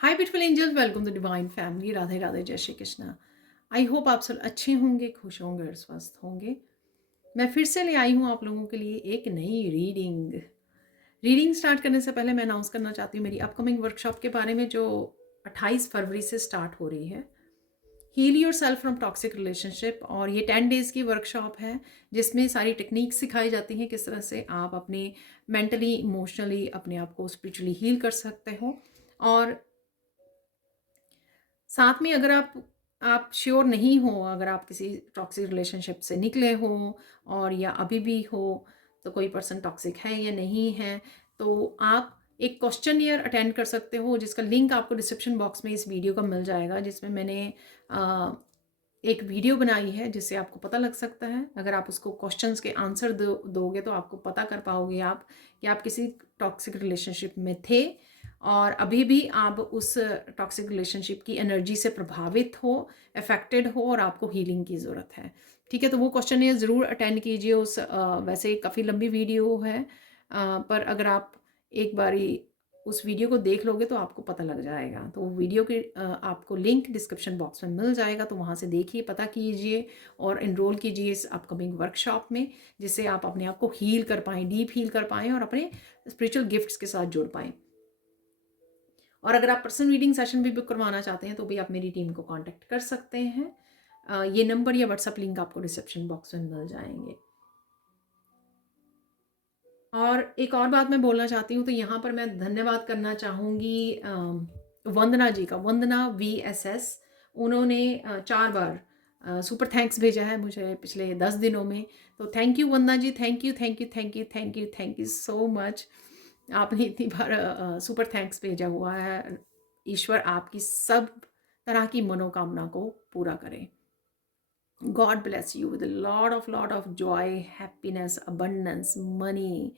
Hi beautiful angels, welcome to divine family. Radhe Radhe, जय Shri Krishna. I hope आप सब अच्छे होंगे, खुश होंगे और स्वस्थ होंगे। मैं फिर से ले आई हूँ आप लोगों के लिए एक नई रीडिंग स्टार्ट करने से पहले मैं अनाउंस करना चाहती हूँ मेरी अपकमिंग वर्कशॉप के बारे में, जो 28 फरवरी से स्टार्ट हो रही है। Heal yourself from toxic relationship. और ये 10 डेज़ की वर्कशॉप है जिसमें सारी टेक्निक्स सिखाई जाती हैं किस तरह से आप अपने मेंटली इमोशनली अपने आप को स्पिरिचुअली हील कर सकते हो। और साथ में अगर आप श्योर नहीं हो, अगर आप किसी टॉक्सिक रिलेशनशिप से निकले हो और या अभी भी हो, तो कोई पर्सन टॉक्सिक है या नहीं है, तो आप एक क्वेश्चनियर अटेंड कर सकते हो जिसका लिंक आपको डिस्क्रिप्शन बॉक्स में इस वीडियो का मिल जाएगा, जिसमें मैंने एक वीडियो बनाई है जिससे आपको पता लग सकता है। अगर आप उसको क्वेश्चंस के आंसर दोगे तो आपको पता कर पाओगे आप कि आप किसी टॉक्सिक रिलेशनशिप में थे और अभी भी आप उस टॉक्सिक रिलेशनशिप की एनर्जी से प्रभावित हो, अफेक्टेड हो और आपको हीलिंग की ज़रूरत है। ठीक है, तो वो क्वेश्चन ये ज़रूर अटेंड कीजिए। वैसे काफ़ी लंबी वीडियो है, पर अगर आप एक बारी उस वीडियो को देख लोगे तो आपको पता लग जाएगा। तो वीडियो के आपको लिंक डिस्क्रिप्शन बॉक्स में मिल जाएगा, तो वहाँ से देखिए, पता कीजिए और इनरोल कीजिए इस अपकमिंग वर्कशॉप में, जिससे आप अपने आप को हील कर पाएँ, डीप हील कर पाएँ और अपने स्पिरिचुअल गिफ्ट्स के साथ जुड़ पाएँ। और अगर आप पर्सनल रीडिंग सेशन भी बुक करवाना चाहते हैं तो भी आप मेरी टीम को कांटेक्ट कर सकते हैं। ये नंबर या व्हाट्सएप लिंक आपको डिस्क्रिप्शन बॉक्स में मिल जाएंगे। और एक और बात मैं बोलना चाहती हूँ, तो यहाँ पर मैं धन्यवाद करना चाहूँगी वंदना जी का, वंदना VSS। उन्होंने 4 बार सुपर थैंक्स भेजा है मुझे पिछले 10 दिनों में। तो thank you Vandana ji, thank you thank you thank you thank you thank you so much. आपने इतनी बार सुपर थैंक्स भेजा हुआ है। ईश्वर आपकी सब तरह की मनोकामना को पूरा करे। God bless you with a lot of joy, happiness, abundance, money,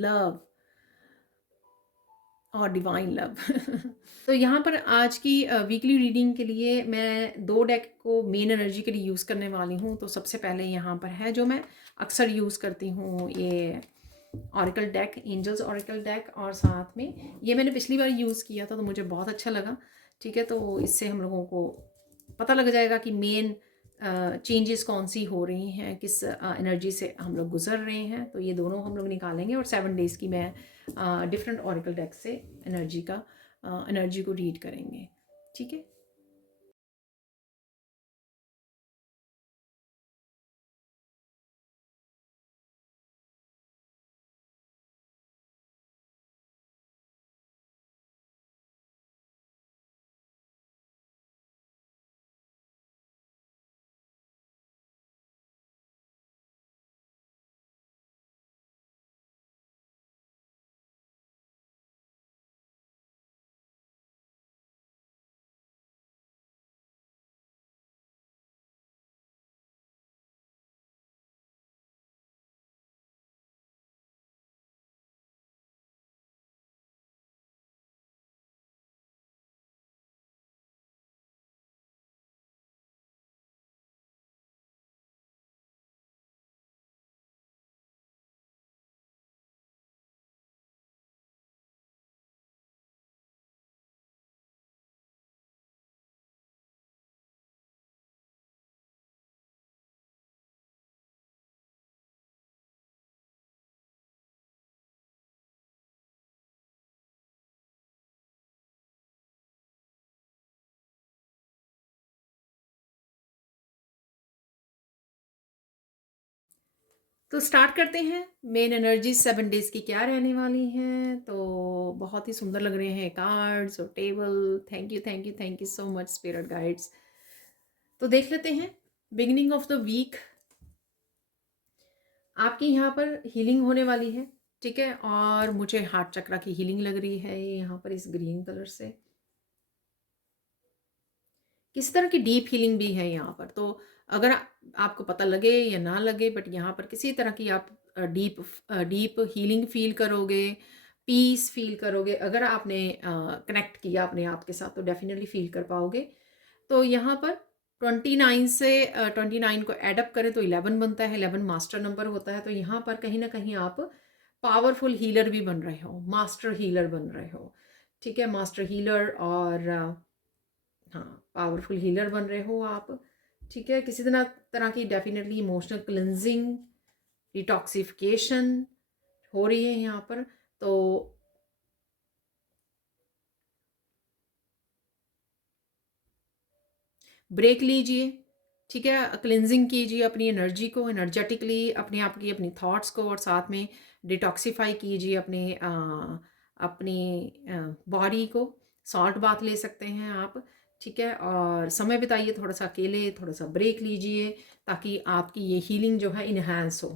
love और डिवाइन लव। तो यहाँ पर आज की वीकली रीडिंग के लिए मैं 2 डेक को मेन एनर्जी के लिए यूज़ करने वाली हूँ। तो सबसे पहले यहाँ पर है जो मैं अक्सर यूज़ करती हूँ, ये oracle deck, angels oracle deck. और साथ में ये मैंने पिछली बार यूज़ किया था तो मुझे बहुत अच्छा लगा। ठीक है, तो इससे हम लोगों को पता लग जाएगा कि मेन चेंजेस कौन सी हो रही हैं, किस एनर्जी से हम लोग गुजर रहे हैं। तो ये दोनों हम लोग निकालेंगे और 7 डेज़ की मैं डिफरेंट ऑरिकल डेक से एनर्जी को रीड करेंगे। ठीक है, तो स्टार्ट करते हैं। मेन एनर्जी 7 डेज़ की क्या रहने वाली हैं। तो बहुत ही सुंदर लग रहे हैं कार्ड्स और table. Thank you thank you thank you so much spirit guides. तो देख लेते हैं बिगिनिंग ऑफ द वीक आपकी यहाँ पर हीलिंग होने वाली है। ठीक है, और मुझे हार्ट चक्रा की हीलिंग लग रही है यहाँ पर इस ग्रीन कलर से। किसी तरह की डीप हीलिंग भी है यहाँ पर। तो अगर आपको पता लगे या ना लगे, बट यहाँ पर किसी तरह की आप डीप हीलिंग फील करोगे, पीस फील करोगे। अगर आपने कनेक्ट किया अपने आप के साथ तो डेफिनेटली फील कर पाओगे। तो यहाँ पर 29 से 29 को एडअप करें तो 11 बनता है। 11 मास्टर नंबर होता है। तो यहाँ पर कहीं ना कहीं आप पावरफुल हीलर भी बन रहे हो, मास्टर हीलर बन रहे हो। ठीक है, मास्टर हीलर और हाँ, पावरफुल हीलर बन रहे हो आप। ठीक है, किसी तरह तरह की डेफिनेटली इमोशनल क्लिनजिंग, डिटॉक्सिफिकेशन हो रही है यहाँ पर। तो ब्रेक लीजिए, ठीक है, क्लिनजिंग कीजिए अपनी एनर्जी को, एनर्जेटिकली अपने आप की, अपनी थॉट्स को, और साथ में डिटॉक्सिफाई कीजिए अपने अपनी बॉडी को। सॉल्ट बाथ ले सकते हैं आप, ठीक है, और समय बिताइए थोड़ा सा अकेले, थोड़ा सा ब्रेक लीजिए ताकि आपकी ये हीलिंग जो है इन्हांस हो।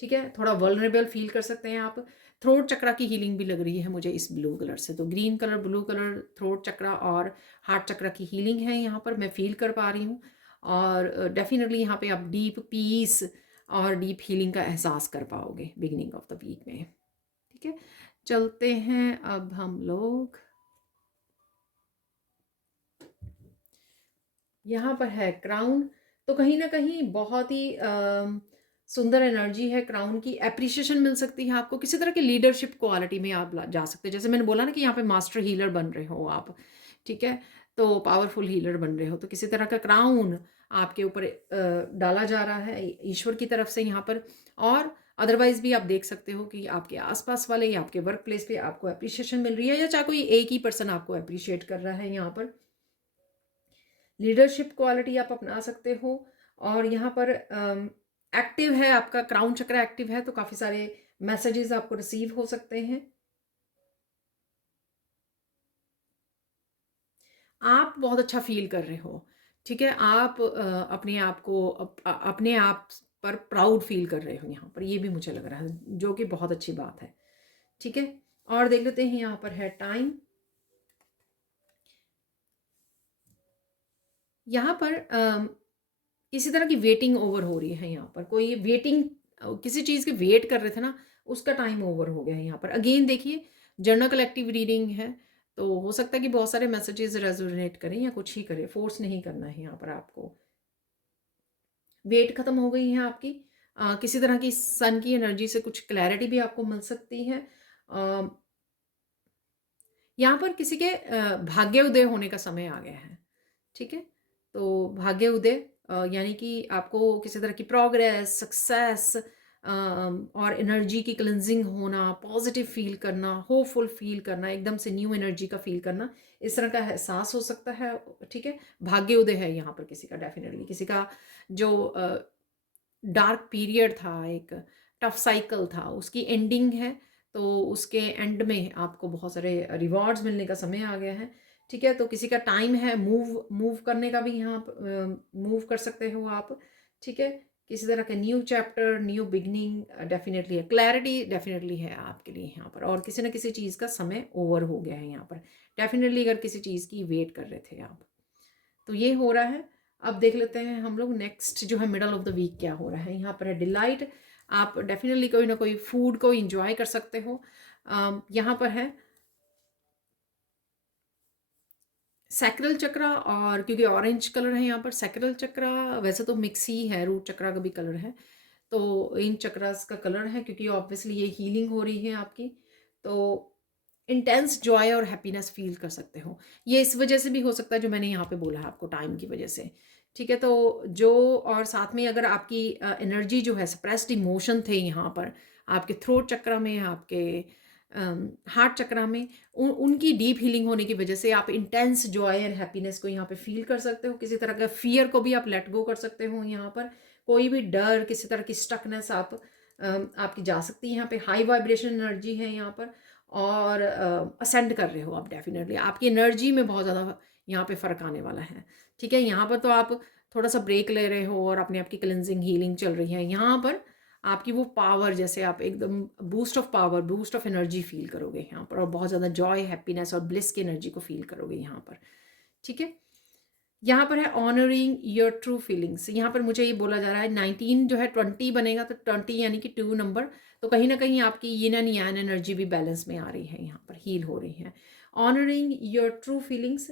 ठीक है, थोड़ा वल्नरेबल फील कर सकते हैं आप। थ्रोट चक्रा की हीलिंग भी लग रही है मुझे इस ब्लू कलर से, तो green colour, blue colour, throat chakra और हार्ट चक्र की हीलिंग है यहाँ पर, मैं फील कर पा रही हूँ। और डेफिनेटली यहाँ पे आप डीप पीस और डीप हीलिंग का एहसास कर पाओगे बिगिनिंग ऑफ द वीक में। ठीक है, चलते हैं अब हम लोग, यहाँ पर है क्राउन। तो कहीं ना कहीं बहुत ही सुंदर एनर्जी है क्राउन की। एप्रिसिएशन मिल सकती है आपको, किसी तरह की लीडरशिप क्वालिटी में आप जा सकते हैं। जैसे मैंने बोला ना कि यहाँ पे मास्टर हीलर बन रहे हो आप, ठीक है, तो पावरफुल हीलर बन रहे हो, तो किसी तरह का क्राउन आपके ऊपर डाला जा रहा है ईश्वर की तरफ से यहाँ पर। और अदरवाइज भी आप देख सकते हो कि आपके आसपास वाले या आपके वर्क प्लेस पे आपको अप्रिशिएशन मिल रही है, या चाहे कोई एक ही पर्सन आपको अप्रिशिएट कर रहा है यहाँ पर। लीडरशिप क्वालिटी आप अपना सकते हो। और यहाँ पर एक्टिव है आपका क्राउन चक्र, एक्टिव है, तो काफ़ी सारे मैसेजेस आपको रिसीव हो सकते हैं। आप बहुत अच्छा फील कर रहे हो, ठीक है, आप अपने आप को अपने आप पर प्राउड फील कर रहे हो यहाँ पर, ये भी मुझे लग रहा है, जो कि बहुत अच्छी बात है। ठीक है, और देख लेते हैं यहाँ पर है टाइम। यहाँ पर किसी तरह की वेटिंग ओवर हो रही है यहाँ पर, कोई वेटिंग, किसी चीज़ के वेट कर रहे थे ना, उसका टाइम ओवर हो गया है यहाँ पर। अगेन देखिए, जर्नल कलेक्टिव रीडिंग है, तो हो सकता है कि बहुत सारे मैसेजेस रेजोनेट करें या कुछ ही करें, फोर्स नहीं करना है यहाँ पर आपको। वेट खत्म हो गई है आपकी। किसी तरह की सन की एनर्जी से कुछ क्लैरिटी भी आपको मिल सकती है। यहाँ पर किसी के भाग्य उदय होने का समय आ गया है। ठीक है, तो भाग्य उदय यानी कि आपको किसी तरह की प्रोग्रेस, सक्सेस और एनर्जी की क्लिनजिंग होना, पॉजिटिव फील करना, होपफुल फील करना, एकदम से न्यू एनर्जी का फील करना, इस तरह का एहसास हो सकता है। ठीक है, भाग्य उदय है यहाँ पर किसी का, डेफिनेटली किसी का जो डार्क पीरियड था, एक टफ साइकिल था, उसकी एंडिंग है। तो उसके एंड में आपको बहुत सारे रिवॉर्ड्स मिलने का समय आ गया है। ठीक है, तो किसी का टाइम है मूव मूव करने का भी, यहाँ मूव कर सकते हो आप। ठीक है, किसी तरह का new chapter, new beginning definitely है, क्लैरिटी डेफिनेटली है आपके लिए यहाँ पर। और किसी न किसी चीज़ का समय ओवर हो गया है यहाँ पर, डेफिनेटली अगर किसी चीज़ की वेट कर रहे थे आप, तो ये हो रहा है। अब देख लेते हैं हम लोग नेक्स्ट जो है मिडल ऑफ द वीक क्या हो रहा है। यहाँ पर है डिलाइट, आप डेफिनेटली कोई ना कोई फूड को इंजॉय कर सकते हो। यहाँ पर है सैक्रल चक्रा, और क्योंकि ऑरेंज कलर है यहाँ पर, सैक्रल चक्रा वैसे तो मिक्स ही है, रूट चक्रा का भी कलर है, तो इन चक्रास का कलर है, क्योंकि ऑब्वियसली ये हीलिंग हो रही है आपकी। तो इंटेंस जॉय और हैप्पीनेस फील कर सकते हो। ये इस वजह से भी हो सकता है जो मैंने यहाँ पे बोला है आपको, टाइम की वजह से। ठीक है, तो जो, और साथ में अगर आपकी एनर्जी जो है, सप्रेस्ड इमोशन थे यहाँ पर आपके थ्रोट चक्रा में, आपके हार्ट चक्रा में, उनकी डीप हीलिंग होने की वजह से आप इंटेंस जॉय एंड हैप्पीनेस को यहाँ पे फील कर सकते हो। किसी तरह का फियर को भी आप लेट गो कर सकते हो यहाँ पर। कोई भी डर, किसी तरह की स्टकनेस आप आपकी जा सकती है यहाँ पे। हाई वाइब्रेशन एनर्जी है यहाँ पर, और असेंड कर रहे हो आप, डेफिनेटली आपकी एनर्जी में बहुत ज़्यादा यहाँ पे फ़र्क आने वाला है। ठीक है, यहाँ पर तो आप थोड़ा सा ब्रेक ले रहे हो और अपने आप की क्लिनजिंग हीलिंग चल रही है। यहाँ पर आपकी वो पावर, जैसे आप एकदम boost of power, boost of energy feel करोगे यहाँ पर, और बहुत ज़्यादा जॉय, हैप्पीनेस और ब्लिस की एनर्जी को फील करोगे यहाँ पर। ठीक है, यहाँ पर है ऑनरिंग योर ट्रू फीलिंग्स। यहाँ पर मुझे ये बोला जा रहा है 19 जो है 20 बनेगा, तो 20 यानी कि 2 नंबर, तो कहीं ना कहीं आपकी यिन एंड यांग एनर्जी भी बैलेंस में आ रही है, यहाँ पर हील हो रही है। ऑनरिंग योर ट्रू फीलिंग्स,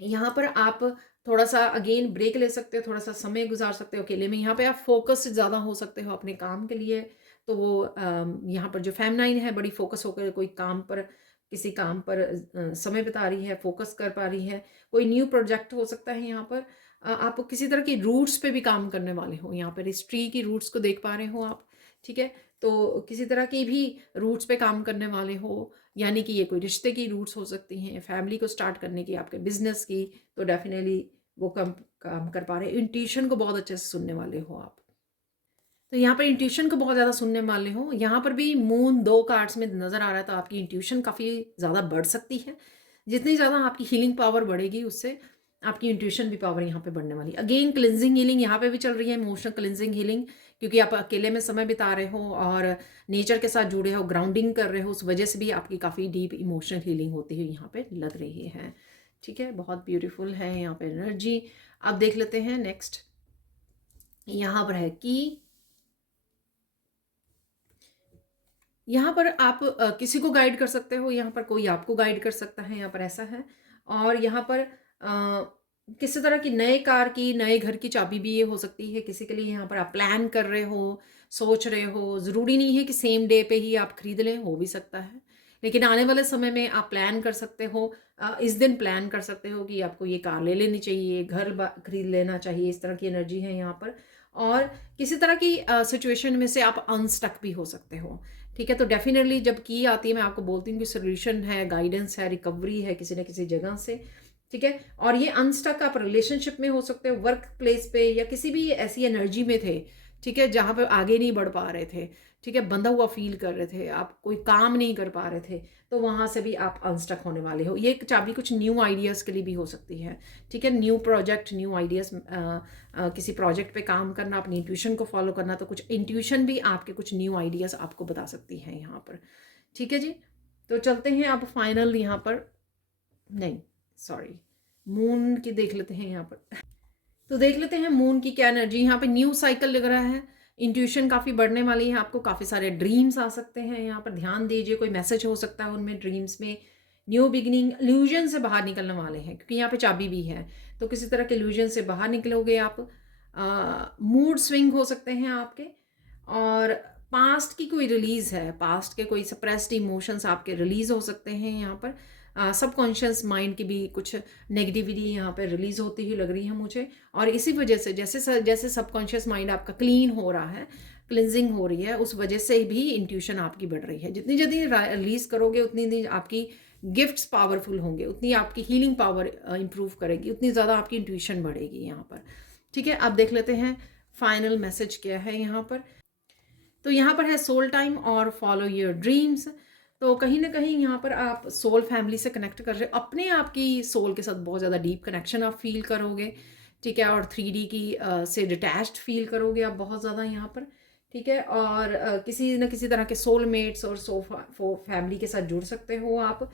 यहाँ पर आप थोड़ा सा अगेन ब्रेक ले सकते हो, थोड़ा सा समय गुजार सकते हो अकेले में। यहाँ पे आप फोकस ज़्यादा हो सकते हो अपने काम के लिए। तो वो यहाँ पर जो फेमनाइन है, बड़ी फोकस होकर कोई काम पर किसी काम पर समय बिता रही है, फोकस कर पा रही है, कोई न्यू प्रोजेक्ट हो सकता है यहाँ पर। आप किसी तरह की रूट्स पे भी काम करने वाले हो, यहाँ पर इस ट्री की रूट्स को देख पा रहे हो आप, ठीक है। तो किसी तरह की भी रूट्स पे काम करने वाले हो, यानी कि ये कोई रिश्ते की रूट्स हो सकती हैं, फैमिली को स्टार्ट करने की, आपके बिजनेस की, तो डेफिनेटली वो काम कर पा रहे हैं। इंट्यूशन को बहुत अच्छे से सुनने वाले हो आप, तो यहाँ पर इंट्यूशन को बहुत ज़्यादा सुनने वाले हो। यहाँ पर भी मून 2 कार्ड्स में नज़र आ रहा है, तो आपकी इंट्यूशन काफ़ी ज़्यादा बढ़ सकती है। जितनी ज़्यादा आपकी हीलिंग पावर बढ़ेगी, उससे आपकी इंट्यूशन भी पावर यहाँ पे बढ़ने वाली है। अगेन क्लिनजिंग हीलिंग यहाँ पे भी चल रही है, इमोशनल क्लिनजिंग हीलिंग, क्योंकि आप अकेले में समय बिता रहे हो और नेचर के साथ जुड़े हो, ग्राउंडिंग कर रहे हो, उस वजह से भी आपकी काफ़ी डीप इमोशनल हीलिंग होती हुई यहाँ पे लग रही है, ठीक है। बहुत ब्यूटीफुल है यहाँ पे एनर्जी। अब देख लेते हैं नेक्स्ट। यहाँ पर है कि यहाँ पर आप किसी को गाइड कर सकते हो, यहाँ पर कोई आपको गाइड कर सकता है, यहाँ पर ऐसा है। और यहाँ पर किसी तरह की नए कार की, नए घर की चाबी भी ये हो सकती है किसी के लिए। यहाँ पर आप प्लान कर रहे हो, सोच रहे हो, ज़रूरी नहीं है कि सेम डे पे ही आप खरीद लें, हो भी सकता है, लेकिन आने वाले समय में आप प्लान कर सकते हो। इस दिन प्लान कर सकते हो कि आपको ये कार ले लेनी चाहिए, घर खरीद लेना चाहिए, इस तरह की एनर्जी है यहाँ पर। और किसी तरह की सिचुएशन में से आप अनस्टक भी हो सकते हो, ठीक है। तो डेफिनेटली जब की आती है, मैं आपको बोलती हूँ कि सोल्यूशन है, गाइडेंस है, रिकवरी है किसी न किसी जगह से, ठीक है। और ये अनस्टक आप रिलेशनशिप में हो सकते हो, वर्क प्लेस पे, या किसी भी ऐसी एनर्जी में थे, ठीक है, जहाँ पे आगे नहीं बढ़ पा रहे थे, ठीक है, बंधा हुआ फील कर रहे थे, आप कोई काम नहीं कर पा रहे थे, तो वहाँ से भी आप अनस्टक होने वाले हो। ये चाबी कुछ न्यू आइडियाज़ के लिए भी हो सकती है, ठीक है। न्यू प्रोजेक्ट, न्यू आइडियाज़, किसी प्रोजेक्ट पे काम करना, अपनी इंट्यूशन को फॉलो करना, तो कुछ इंट्यूशन भी आपके कुछ न्यू आइडियाज़ आपको बता सकती है यहाँ पर, ठीक है जी। तो चलते हैं अब फाइनल यहाँ पर, नहीं सॉरी, मून की देख लेते हैं यहाँ पर। तो देख लेते हैं मून की क्या एनर्जी। यहाँ पे न्यू साइकिल लग रहा है, इंट्यूशन काफ़ी बढ़ने वाली है, आपको काफ़ी सारे ड्रीम्स आ सकते हैं, यहाँ पर ध्यान दीजिए, कोई मैसेज हो सकता है उनमें ड्रीम्स में। न्यू बिगिनिंग, इल्यूजन से बाहर निकलने वाले हैं, क्योंकि यहाँ पे चाबी भी है, तो किसी तरह के इल्यूजन से बाहर निकलोगे आप। मूड स्विंग हो सकते हैं आपके, और पास्ट की कोई रिलीज़ है, पास्ट के कोई सप्रेस्ड इमोशंस आपके रिलीज़ हो सकते हैं यहाँ पर। सबकॉन्शियस माइंड की भी कुछ नेगेटिविटी यहाँ पे रिलीज़ होती हुई लग रही है मुझे, और इसी वजह से जैसे जैसे सबकॉन्शियस माइंड आपका क्लीन हो रहा है, क्लिनजिंग हो रही है, उस वजह से भी इंट्यूशन आपकी बढ़ रही है। जितनी जल्दी रिलीज़ करोगे, उतनी दिन आपकी गिफ्ट्स पावरफुल होंगे, उतनी आपकी हीलिंग पावर इंप्रूव करेगी, उतनी ज़्यादा आपकी इंट्यूशन बढ़ेगी यहाँ पर, ठीक है। अब देख लेते हैं फाइनल मैसेज क्या है यहाँ पर। तो यहाँ पर है सोल टाइम और फॉलो योर ड्रीम्स। तो कहीं ना कहीं यहाँ पर आप सोल फैमिली से कनेक्ट कर रहे हो, अपने आप की सोल के साथ बहुत ज़्यादा डीप कनेक्शन आप फील करोगे, ठीक है। और 3D की से डिटैच्ड फील करोगे आप बहुत ज़्यादा यहाँ पर, ठीक है। और किसी न किसी तरह के सोलमेट्स और फैमिली के साथ जुड़ सकते हो आप।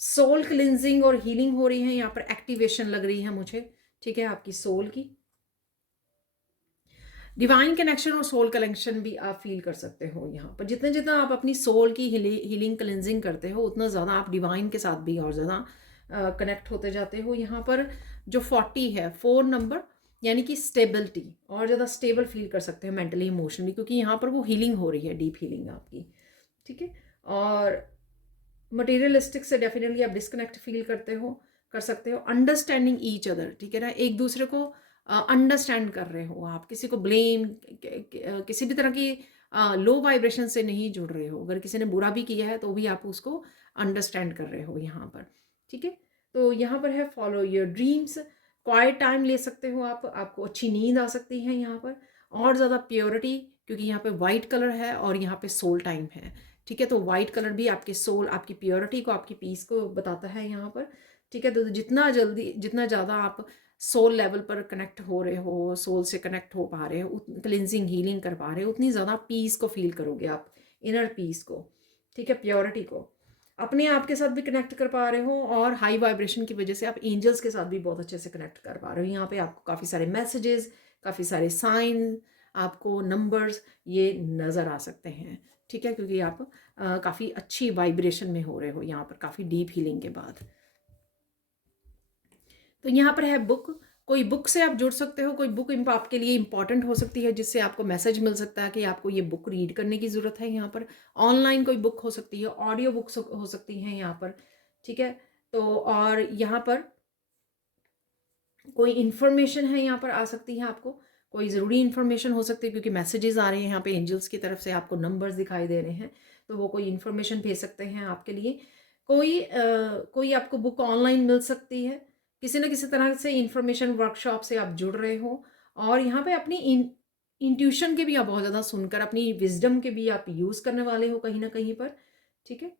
सोल क्लिनजिंग और हीलिंग हो रही है यहाँ पर, एक्टिवेशन लग रही है मुझे, ठीक है, आपकी सोल की। डिवाइन कनेक्शन और सोल कनेक्शन भी आप फील कर सकते हो यहाँ पर। जितना जितना आप अपनी सोल की हीलिंग क्लेंजिंग करते हो, उतना ज़्यादा आप डिवाइन के साथ भी और ज़्यादा कनेक्ट होते जाते हो। यहाँ पर जो 40 है, 4 नंबर, यानी कि स्टेबिलिटी, और ज़्यादा स्टेबल फील कर सकते हो मेंटली इमोशनली, क्योंकि यहाँ पर वो हीलिंग हो रही है, डीप हीलिंग आपकी, ठीक है। और मटेरियलिस्टिक से डेफिनेटली आप डिस्कनेक्ट फील कर सकते हो। अंडरस्टैंडिंग ईच अदर, ठीक है ना, एक दूसरे को अंडरस्टैंड कर रहे हो आप, किसी को ब्लेम, किसी भी तरह की लो वाइब्रेशन से नहीं जुड़ रहे हो। अगर किसी ने बुरा भी किया है तो भी आप उसको अंडरस्टैंड कर रहे हो यहाँ पर, ठीक है। तो यहाँ पर है follow your dreams, quiet time ले सकते हो आप, आपको अच्छी नींद आ सकती है यहाँ पर, और ज़्यादा प्योरिटी, क्योंकि यहाँ पे वाइट कलर है और यहाँ पे सोल टाइम है, ठीक है। तो वाइट कलर भी आपके सोल, आपकी प्योरिटी को, आपकी पीस को बताता है यहाँ पर, ठीक है। तो जितना जल्दी, जितना ज़्यादा आप सोल लेवल पर कनेक्ट हो रहे हो, सोल से कनेक्ट हो पा रहे हो, क्लिनजिंग हीलिंग कर पा रहे हो, उतनी ज़्यादा पीस को फील करोगे आप, इनर पीस को, ठीक है, प्योरिटी को, अपने आप के साथ भी कनेक्ट कर पा रहे हो, और हाई वाइब्रेशन की वजह से आप एंजल्स के साथ भी बहुत अच्छे से कनेक्ट कर पा रहे हो। यहाँ पे आपको काफ़ी सारे मैसेजेस, काफ़ी सारे साइन, आपको नंबर्स ये नज़र आ सकते हैं, ठीक है, क्योंकि आप काफ़ी अच्छी वाइब्रेशन में हो रहे हो यहाँ पर, काफ़ी डीप हीलिंग के बाद। तो यहाँ पर है बुक कोई बुक से आप जुड़ सकते हो, कोई बुक आपके लिए इंपॉर्टेंट हो सकती है जिससे आपको मैसेज मिल सकता है कि आपको ये बुक रीड करने की ज़रूरत है यहाँ पर। ऑनलाइन कोई बुक हो सकती है, ऑडियो बुक्स हो सकती हैं यहाँ पर, ठीक है। तो और यहाँ पर कोई इन्फॉर्मेशन है यहाँ पर आ सकती है आपको, कोई ज़रूरी इन्फॉर्मेशन हो सकती है क्योंकि मैसेजेस आ रहे हैं यहाँ पे एंजल्स की तरफ से, आपको नंबर्स दिखाई दे रहे हैं, तो वो कोई इन्फॉर्मेशन भेज सकते हैं आपके लिए। कोई आपको बुक ऑनलाइन मिल सकती है, किसी न किसी तरह से इन्फॉर्मेशन वर्कशॉप से आप जुड़ रहे हो, और यहाँ पे अपनी इंट्यूशन के भी आप बहुत ज़्यादा सुनकर अपनी विजडम के भी आप यूज़ करने वाले हो कहीं ना कहीं पर, ठीक है।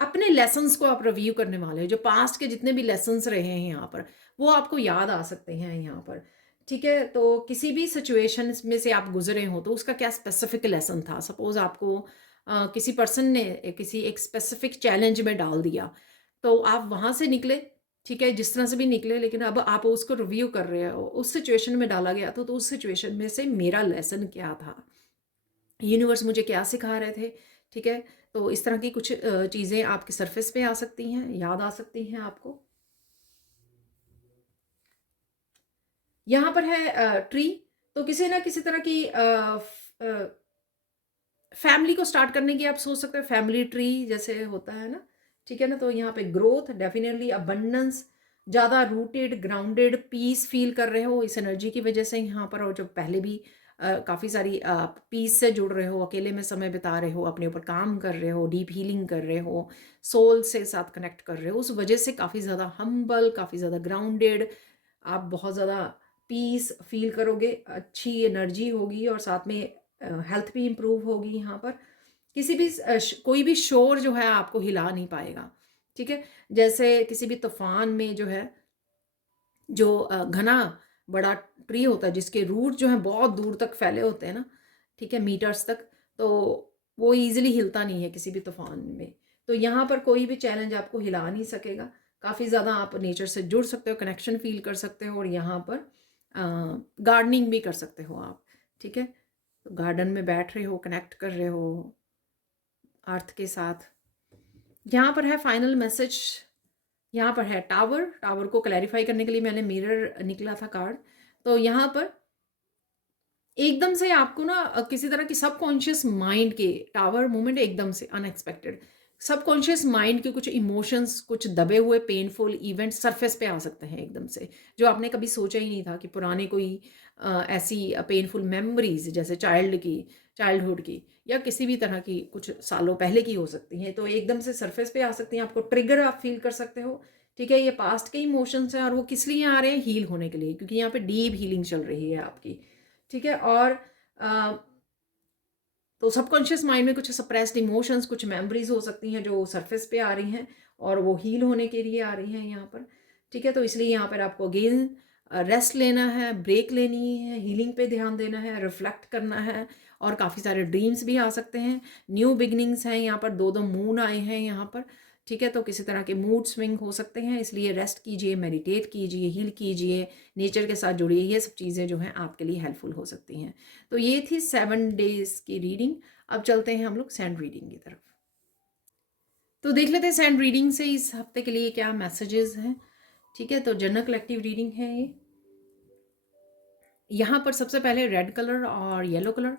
अपने लेसन्स को आप रिव्यू करने वाले हो, जो पास्ट के जितने भी लेसन्स रहे हैं यहाँ पर वो आपको याद आ सकते हैं यहाँ पर, ठीक है। तो किसी भी सिचुएशन में से आप गुजरे हो तो उसका क्या स्पेसिफिक लेसन था, सपोज आपको किसी पर्सन ने किसी एक स्पेसिफिक चैलेंज में डाल दिया, तो आप वहाँ से निकले, ठीक है, जिस तरह से भी निकले, लेकिन अब आप उसको रिव्यू कर रहे हो, उस सिचुएशन में डाला गया था, तो उस सिचुएशन में से मेरा लेसन क्या था, यूनिवर्स मुझे क्या सिखा रहे थे, ठीक है। तो इस तरह की कुछ चीज़ें आपके सरफेस पे आ सकती हैं, याद आ सकती हैं आपको। यहाँ पर है ट्री, तो किसी ना किसी तरह की फैमिली को स्टार्ट करने की आप सोच सकते हो, फैमिली ट्री जैसे होता है ना, ठीक है ना। तो यहाँ पे ग्रोथ डेफिनेटली, अबंडेंस, ज़्यादा रूटेड ग्राउंडेड पीस फील कर रहे हो इस एनर्जी की वजह से यहाँ पर, और जो पहले भी काफ़ी सारी पीस से जुड़ रहे हो, अकेले में समय बिता रहे हो, अपने ऊपर काम कर रहे हो, डीप हीलिंग कर रहे हो, सोल से साथ कनेक्ट कर रहे हो, उस वजह से काफ़ी ज़्यादा हम्बल, काफ़ी ज़्यादा ग्राउंडेड, आप बहुत ज़्यादा पीस फील करोगे, अच्छी एनर्जी होगी, और साथ में हेल्थ भी इम्प्रूव होगी यहाँ पर। किसी भी कोई भी शोर जो है आपको हिला नहीं पाएगा, ठीक है। जैसे किसी भी तूफान में जो है, जो घना बड़ा ट्री होता है जिसके रूट जो है बहुत दूर तक फैले होते हैं ना, ठीक है, मीटर्स तक, तो वो इजीली हिलता नहीं है किसी भी तूफान में। तो यहाँ पर कोई भी चैलेंज आपको हिला नहीं सकेगा, काफ़ी ज़्यादा आप नेचर से जुड़ सकते हो, कनेक्शन फील कर सकते हो, और यहाँ पर गार्डनिंग भी कर सकते हो आप, ठीक है। तो गार्डन में बैठ रहे हो, कनेक्ट कर रहे हो अर्थ के साथ। यहाँ पर है फाइनल मैसेज, यहाँ पर है टावर, टावर को क्लैरिफाई करने के लिए मैंने मिरर निकला था कार्ड। तो यहाँ पर एकदम से आपको ना किसी तरह की सबकॉन्शियस माइंड के टावर मूवमेंट, एकदम से अनएक्सपेक्टेड सबकॉन्शियस माइंड के कुछ इमोशंस, कुछ दबे हुए पेनफुल इवेंट सरफेस पे आ सकते हैं एकदम से, जो आपने कभी सोचा ही नहीं था कि पुराने कोई ऐसी पेनफुल मेमोरीज जैसे चाइल्डहुड की या किसी भी तरह की कुछ सालों पहले की हो सकती हैं, तो एकदम से सरफेस पे आ सकती हैं, आपको ट्रिगर आप फील कर सकते हो, ठीक है। ये पास्ट के इमोशंस हैं और वो किस लिए आ रहे हैं, हील होने के लिए, क्योंकि यहाँ पे डीप हीलिंग चल रही है आपकी, ठीक है। और तो सबकॉन्शियस माइंड में कुछ सप्रेस्ड इमोशंस, कुछ मेमोरीज हो सकती हैं जो सरफेस पे आ रही हैं और वो हील होने के लिए आ रही हैं यहाँ पर, ठीक है। तो इसलिए यहाँ पर आपको अगेन रेस्ट लेना है, ब्रेक लेनी है, हीलिंग पे ध्यान देना है, रिफ्लेक्ट करना है, और काफ़ी सारे ड्रीम्स भी आ सकते हैं, न्यू बिगनिंग्स हैं यहाँ पर, दो मून आए हैं यहाँ पर, ठीक है। तो किसी तरह के मूड स्विंग हो सकते हैं, इसलिए रेस्ट कीजिए, मेडिटेट कीजिए, हील कीजिए, नेचर के साथ जुड़िए, ये सब चीज़ें जो हैं आपके लिए हेल्पफुल हो सकती हैं। तो ये थी 7 डेज की रीडिंग। अब चलते हैं हम लोग सैंड रीडिंग की तरफ। तो देख लेते हैं सैंड रीडिंग से इस हफ्ते के लिए क्या मैसेजेस हैं, ठीक है। तो जनरल कलेक्टिव रीडिंग है ये। यहाँ पर सबसे पहले रेड कलर और येलो कलर,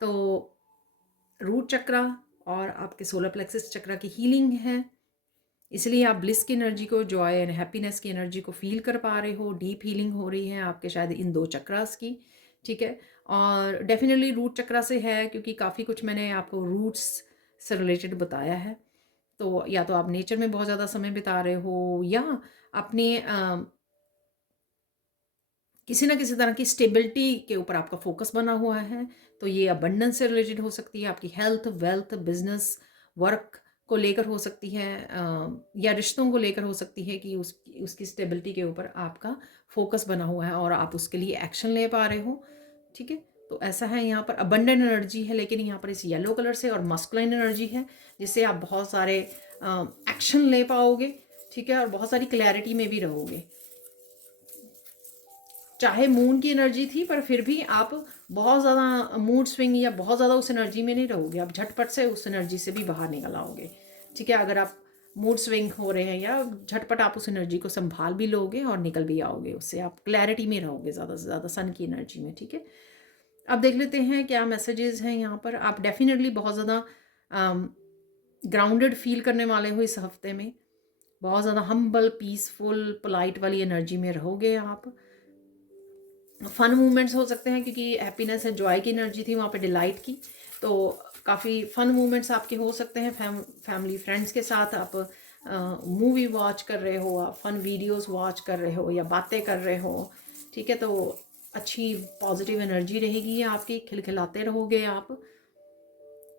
तो रूट चक्रा और आपके सोलर प्लेक्सस चक्रा की हीलिंग है, इसलिए आप ब्लिस की एनर्जी को, जॉय एंड हैप्पीनेस की एनर्जी को फील कर पा रहे हो, डीप हीलिंग हो रही है आपके शायद इन 2 चक्रास की, ठीक है। और डेफिनेटली रूट चक्रा से है क्योंकि काफ़ी कुछ मैंने आपको रूट्स से रिलेटेड बताया है, तो या तो आप नेचर में बहुत ज़्यादा समय बिता रहे हो या अपने किसी ना किसी तरह की स्टेबिलिटी के ऊपर आपका फोकस बना हुआ है, तो ये अबंडेंस से रिलेटेड हो सकती है, आपकी हेल्थ, वेल्थ, बिजनेस, वर्क को लेकर हो सकती है, या रिश्तों को लेकर हो सकती है कि उसकी स्टेबिलिटी के ऊपर आपका फोकस बना हुआ है और आप उसके लिए एक्शन ले पा रहे हो, ठीक है। तो ऐसा है, यहाँ पर अबंडेंट एनर्जी है, लेकिन यहाँ पर इस येलो कलर से, और मस्कुलाइन एनर्जी है जिससे आप बहुत सारे एक्शन ले पाओगे, ठीक है, और बहुत सारी क्लैरिटी में भी रहोगे। चाहे मून की एनर्जी थी पर फिर भी आप बहुत ज़्यादा मूड स्विंग या बहुत ज़्यादा उस एनर्जी में नहीं रहोगे, आप झटपट से उस एनर्जी से भी बाहर निकल आओगे, ठीक है। अगर आप मूड स्विंग हो रहे हैं, या झटपट आप उस एनर्जी को संभाल भी लोगे और निकल भी आओगे उससे, आप क्लैरिटी में रहोगे ज़्यादा से ज़्यादा सन की एनर्जी में। ठीक है, अब देख लेते हैं क्या मैसेजेस हैं यहाँ पर। आप डेफिनेटली बहुत ज़्यादा ग्राउंडेड फील करने वाले हो इस हफ्ते में, बहुत ज़्यादा हम्बल, पीसफुल, पोलाइट वाली एनर्जी में रहोगे आप। फन मूवमेंट्स हो सकते हैं, क्योंकि हैप्पीनेस है, जॉय की एनर्जी थी वहाँ पे, डिलाइट की, तो काफ़ी फन मूवमेंट्स आपके हो सकते हैं। फैमिली फ्रेंड्स के साथ आप मूवी वॉच कर रहे हो, आप फन वीडियोस वॉच कर रहे हो या बातें कर रहे हो। ठीक है, तो अच्छी पॉजिटिव एनर्जी रहेगी आपकी, खिलखिलाते रहोगे आप,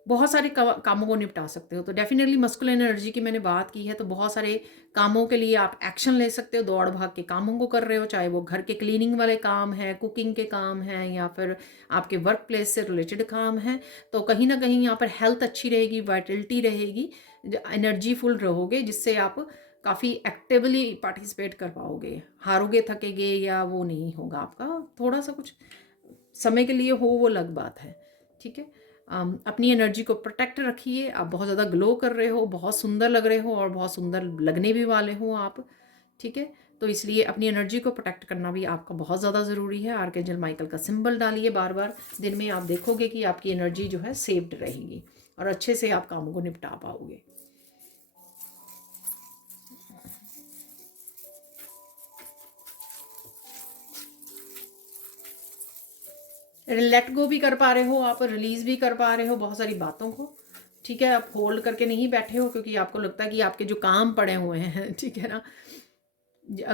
बहुत सारे कामों को निपटा सकते हो। तो डेफिनेटली मस्कुलिन एनर्जी की मैंने बात की है, तो बहुत सारे कामों के लिए आप एक्शन ले सकते हो, दौड़ भाग के कामों को कर रहे हो, चाहे वो घर के क्लीनिंग वाले काम हैं, कुकिंग के काम हैं, या फिर आपके वर्क प्लेस से रिलेटेड काम हैं। तो कहीं ना कहीं यहाँ पर हेल्थ अच्छी रहेगी, वाइटलिटी रहेगी, एनर्जीफुल रहोगे, जिससे आप काफ़ी एक्टिवली पार्टिसिपेट कर पाओगे। हारोगे, थकेगे या वो नहीं होगा आपका, थोड़ा सा कुछ समय के लिए हो वो अलग बात है। ठीक है, अपनी एनर्जी को प्रोटेक्ट रखिए। आप बहुत ज़्यादा ग्लो कर रहे हो, बहुत सुंदर लग रहे हो और बहुत सुंदर लगने भी वाले हो आप। ठीक है, तो इसलिए अपनी एनर्जी को प्रोटेक्ट करना भी आपका बहुत ज़्यादा ज़रूरी है। आर्कएंजल माइकल का सिंबल डालिए बार बार दिन में, आप देखोगे कि आपकी एनर्जी जो है सेव्ड रहेगी और अच्छे से आप कामों को निपटा पाओगे। लेट गो भी कर पा रहे हो आप, रिलीज भी कर पा रहे हो बहुत सारी बातों को। ठीक है, आप होल्ड करके नहीं बैठे हो क्योंकि आपको लगता है कि आपके जो काम पड़े हुए हैं, ठीक है ना,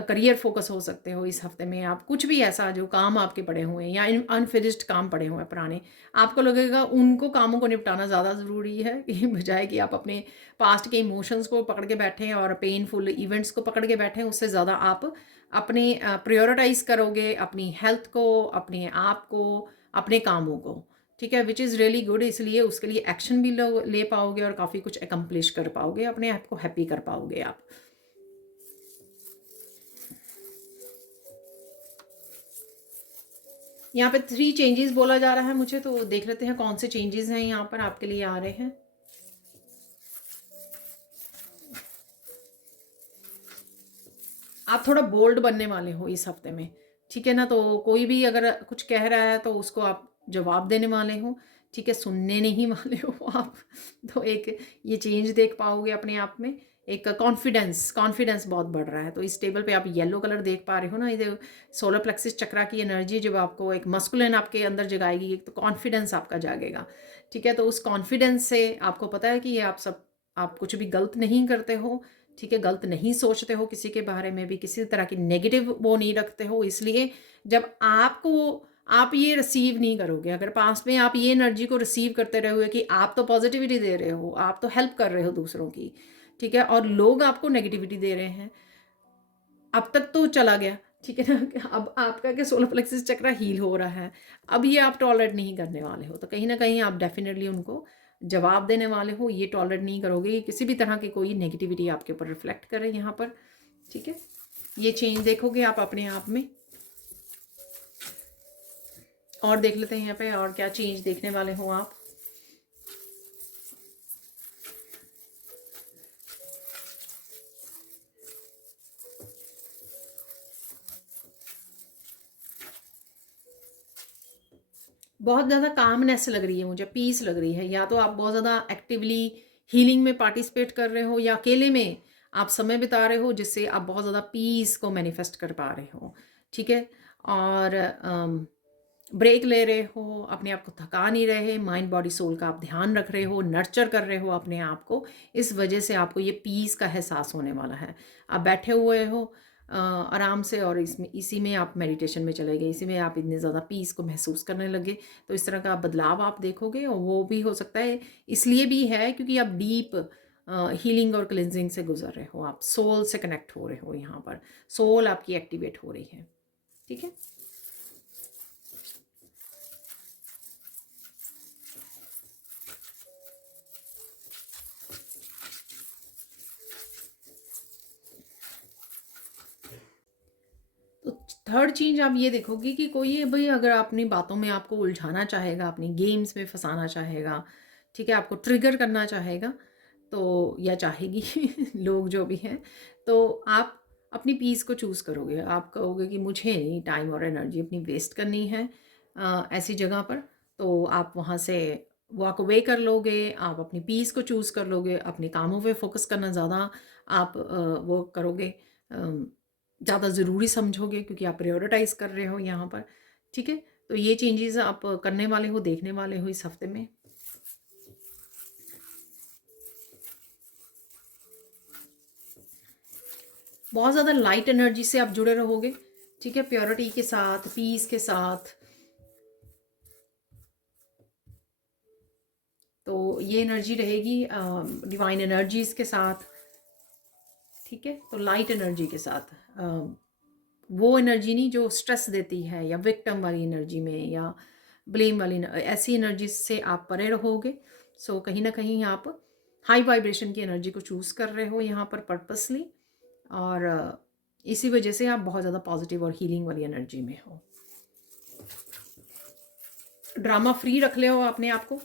करियर फोकस हो सकते हो इस हफ्ते में आप, कुछ भी ऐसा जो काम आपके पड़े हुए हैं या अनफिनिश्ड काम पड़े हुए हैं पुराने, आपको लगेगा उनको कामों को निपटाना ज़्यादा ज़रूरी है कि बजाय कि आप अपने पास्ट के इमोशंस को पकड़ के बैठें और पेनफुल इवेंट्स को पकड़ के बैठें। उससे ज़्यादा आप अपने प्रायोरिटाइज करोगे अपनी हेल्थ को, अपने आप को, अपने कामों को। ठीक है, विच इज़ रियली गुड। इसलिए उसके लिए एक्शन भी ले पाओगे और काफ़ी कुछ एकम्प्लिश कर पाओगे, अपने आप को हैप्पी कर पाओगे आप। यहाँ पे 3 चेंजेस बोला जा रहा है मुझे, तो देख लेते हैं कौन से चेंजेस हैं यहाँ पर आपके लिए आ रहे हैं। आप थोड़ा बोल्ड बनने वाले हो इस हफ्ते में। ठीक है ना, तो कोई भी अगर कुछ कह रहा है तो उसको आप जवाब देने वाले हो। ठीक है, सुनने नहीं वाले हो आप। तो एक ये चेंज देख पाओगे अपने आप में। एक कॉन्फिडेंस कॉन्फिडेंस बहुत बढ़ रहा है। तो इस टेबल पे आप येलो कलर देख पा रहे हो ना, ये सोलर प्लेक्सिस चक्रा की एनर्जी जब आपको एक मस्कुलिन आपके अंदर जगाएगी, एक तो कॉन्फिडेंस आपका जागेगा। ठीक है, तो उस कॉन्फिडेंस से आपको पता है कि ये आप कुछ भी गलत नहीं करते हो। ठीक है, गलत नहीं सोचते हो किसी के बारे में भी, किसी तरह की नेगेटिव वो नहीं रखते हो। इसलिए जब आप ये रिसीव नहीं करोगे, अगर पास में आप ये एनर्जी को रिसीव करते रहोगे कि आप तो पॉजिटिविटी दे रहे हो, आप तो हेल्प कर रहे हो दूसरों की, ठीक है, और लोग आपको नेगेटिविटी दे रहे हैं, अब तक तो चला गया। ठीक है ना, अब आपका क्या सोलर प्लेक्सिस चक्र हील हो रहा है, अब ये आप टॉलरेट नहीं करने वाले हो। तो कहीं ना कहीं आप डेफिनेटली उनको जवाब देने वाले हो, ये टॉलरेट नहीं करोगे कि किसी भी तरह की कोई नेगेटिविटी आपके ऊपर रिफ्लेक्ट करे यहाँ पर। ठीक है, ये चेंज देखोगे आप अपने आप में। और देख लेते हैं यहाँ पे और क्या चेंज देखने वाले हो आप। बहुत ज़्यादा कामनेस लग रही है मुझे, पीस लग रही है। या तो आप बहुत ज़्यादा एक्टिवली हीलिंग में पार्टिसिपेट कर रहे हो, या अकेले में आप समय बिता रहे हो, जिससे आप बहुत ज़्यादा पीस को मैनिफेस्ट कर पा रहे हो। ठीक है, और ब्रेक ले रहे हो, अपने आप को थका नहीं रहे, माइंड बॉडी सोल का आप ध्यान रख रहे हो, नर्चर कर रहे हो अपने आप को। इस वजह से आपको ये पीस का एहसास होने वाला है। आप बैठे हुए हो आराम से, और इसी में आप मेडिटेशन में चले गए, इसी में आप इतने ज़्यादा पीस को महसूस करने लगे। तो इस तरह का बदलाव आप देखोगे, और वो भी हो सकता है इसलिए भी है क्योंकि आप डीप हीलिंग और क्लिनजिंग से गुजर रहे हो, आप सोल से कनेक्ट हो रहे हो। यहाँ पर सोल आपकी एक्टिवेट हो रही है। ठीक है, तो थर्ड चीज आप ये देखोगे कि कोई भाई अगर अपनी बातों में आपको उलझाना चाहेगा, अपनी गेम्स में फंसाना चाहेगा, ठीक है, आपको ट्रिगर करना चाहेगा, तो या चाहेगी लोग जो भी हैं, तो आप अपनी पीस को चूज़ करोगे। आप कहोगे कि मुझे नहीं टाइम और एनर्जी अपनी वेस्ट करनी है ऐसी जगह पर, तो आप वहाँ से वॉक अवे कर लोगे, आप अपनी पीस को चूज़ कर लोगे, अपने कामों पे फ़ोकस करना ज़्यादा आप वो करोगे, ज़्यादा ज़रूरी समझोगे क्योंकि आप प्रायोरिटाइज़ कर रहे हो यहाँ पर, ठीक है? तो ये चेंजेज़ आप करने वाले हो, देखने वाले हो इस हफ़्ते में। बहुत ज़्यादा लाइट एनर्जी से आप जुड़े रहोगे, ठीक है? प्योरिटी के साथ, पीस के साथ। तो ये एनर्जी रहेगी डिवाइन एनर्जीज़ के साथ, ठीक है? तो लाइट एनर्जी के साथ वो एनर्जी नहीं जो स्ट्रेस देती है या विक्टिम वाली एनर्जी में या ब्लेम वाली ऐसी एनर्जी से आप परे रहोगे। सो कहीं ना कहीं आप हाई वाइब्रेशन की एनर्जी को चूज़ कर रहे हो यहाँ पर पर्पसली, और इसी वजह से आप बहुत ज़्यादा पॉजिटिव और हीलिंग वाली एनर्जी में हो। ड्रामा फ्री रख ले हो अपने आप को,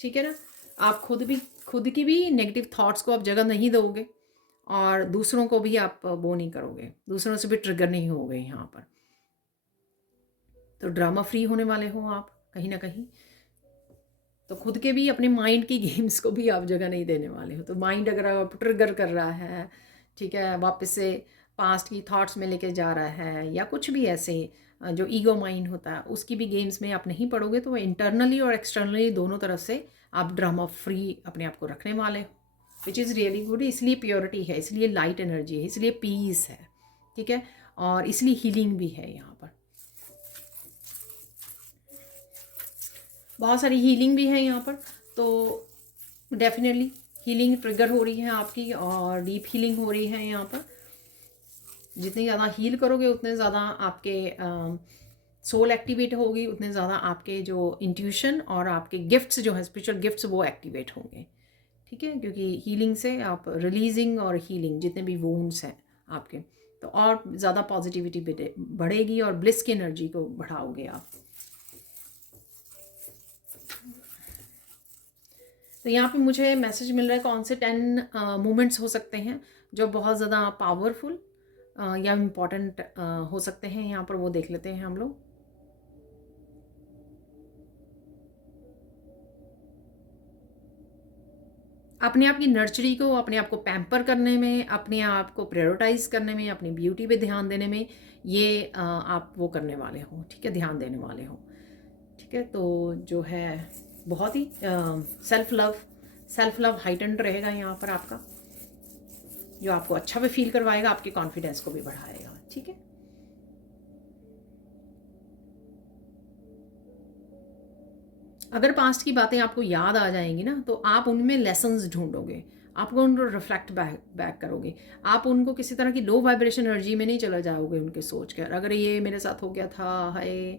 ठीक है ना? आप खुद की भी नेगेटिव थॉट्स को आप जगह नहीं दोगे और दूसरों को भी आप वो नहीं करोगे, दूसरों से भी ट्रिगर नहीं होगे यहाँ पर। तो ड्रामा फ्री होने वाले हो आप कहीं ना कहीं। तो खुद के भी अपने माइंड की गेम्स को भी आप जगह नहीं देने वाले हो। तो माइंड अगर आप ट्रिगर कर रहा है, ठीक है, वापस से पास्ट की थॉट्स में लेके जा रहा है या कुछ भी ऐसे जो ईगो माइंड होता है उसकी भी गेम्स में आप नहीं पड़ोगे, तो इंटरनली और एक्सटर्नली दोनों तरफ से आप ड्रामा फ्री अपने आप को रखने वाले हो, विच इज़ रियली गुड। इसलिए प्योरिटी है, इसलिए लाइट एनर्जी है, इसलिए पीस है, ठीक है, और इसलिए हीलिंग भी है यहाँ पर। बहुत सारी हीलिंग भी है यहाँ पर, तो डेफिनेटली हीलिंग ट्रिगर हो रही है आपकी और डीप हीलिंग हो रही है यहाँ पर। जितनी ज़्यादा हील करोगे उतने ज़्यादा आपके सोल एक्टिवेट होगी, उतने ज़्यादा आपके जो इंट्यूशन और आपके गिफ्ट्स जो है स्पिरिचुअल गिफ्ट्स वो एक्टिवेट होंगे, ठीक है, क्योंकि हीलिंग से आप रिलीजिंग और हीलिंग जितने भी वुंड्स हैं आपके, तो और ज़्यादा पॉजिटिविटी बढ़ेगी और ब्लिस की एनर्जी को बढ़ाओगे आप। तो यहाँ पे मुझे मैसेज मिल रहा है कौन से 10 मोमेंट्स हो सकते हैं जो बहुत ज़्यादा पावरफुल या इम्पॉर्टेंट हो सकते हैं, यहाँ पर वो देख लेते हैं हम लोग। अपने आप की नर्चरी को, अपने आप को पैम्पर करने में, अपने आप को प्रायोरिटाइज करने में, अपनी ब्यूटी पे ध्यान देने में, ये आप वो करने वाले हो, ठीक है, ध्यान देने वाले हो, ठीक है। तो जो है बहुत ही सेल्फ लव हाइटेंड रहेगा यहाँ पर आपका, जो आपको अच्छा भी फील करवाएगा, आपके कॉन्फिडेंस को भी बढ़ाएगा, ठीक है। अगर पास्ट की बातें आपको याद आ जाएंगी ना, तो आप उनमें लेसन्स ढूंढोगे, आपको उनको रिफ्लेक्ट बैक करोगे, आप उनको किसी तरह की लो वाइब्रेशन एनर्जी में नहीं चला जाओगे उनके सोच कर, अगर ये मेरे साथ हो गया था, हाय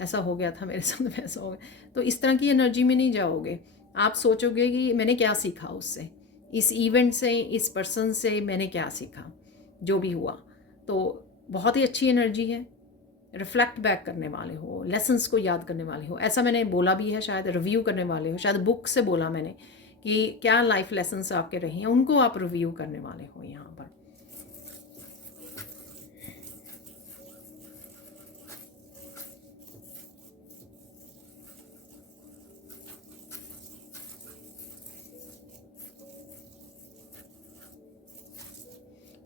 ऐसा हो गया था मेरे साथ, वैसा हो गया, तो इस तरह की एनर्जी में नहीं जाओगे। आप सोचोगे कि मैंने क्या सीखा उससे, इस इवेंट से, इस पर्सन से मैंने क्या सीखा, जो भी हुआ। तो बहुत ही अच्छी एनर्जी है, रिफ्लेक्ट बैक करने वाले हो, लेसन्स को याद करने वाले हो, ऐसा मैंने बोला भी है, शायद रिव्यू करने वाले हो, शायद बुक से बोला मैंने कि क्या लाइफ लेसन्स आपके रहे हैं, उनको आप रिव्यू करने वाले हो यहाँ पर।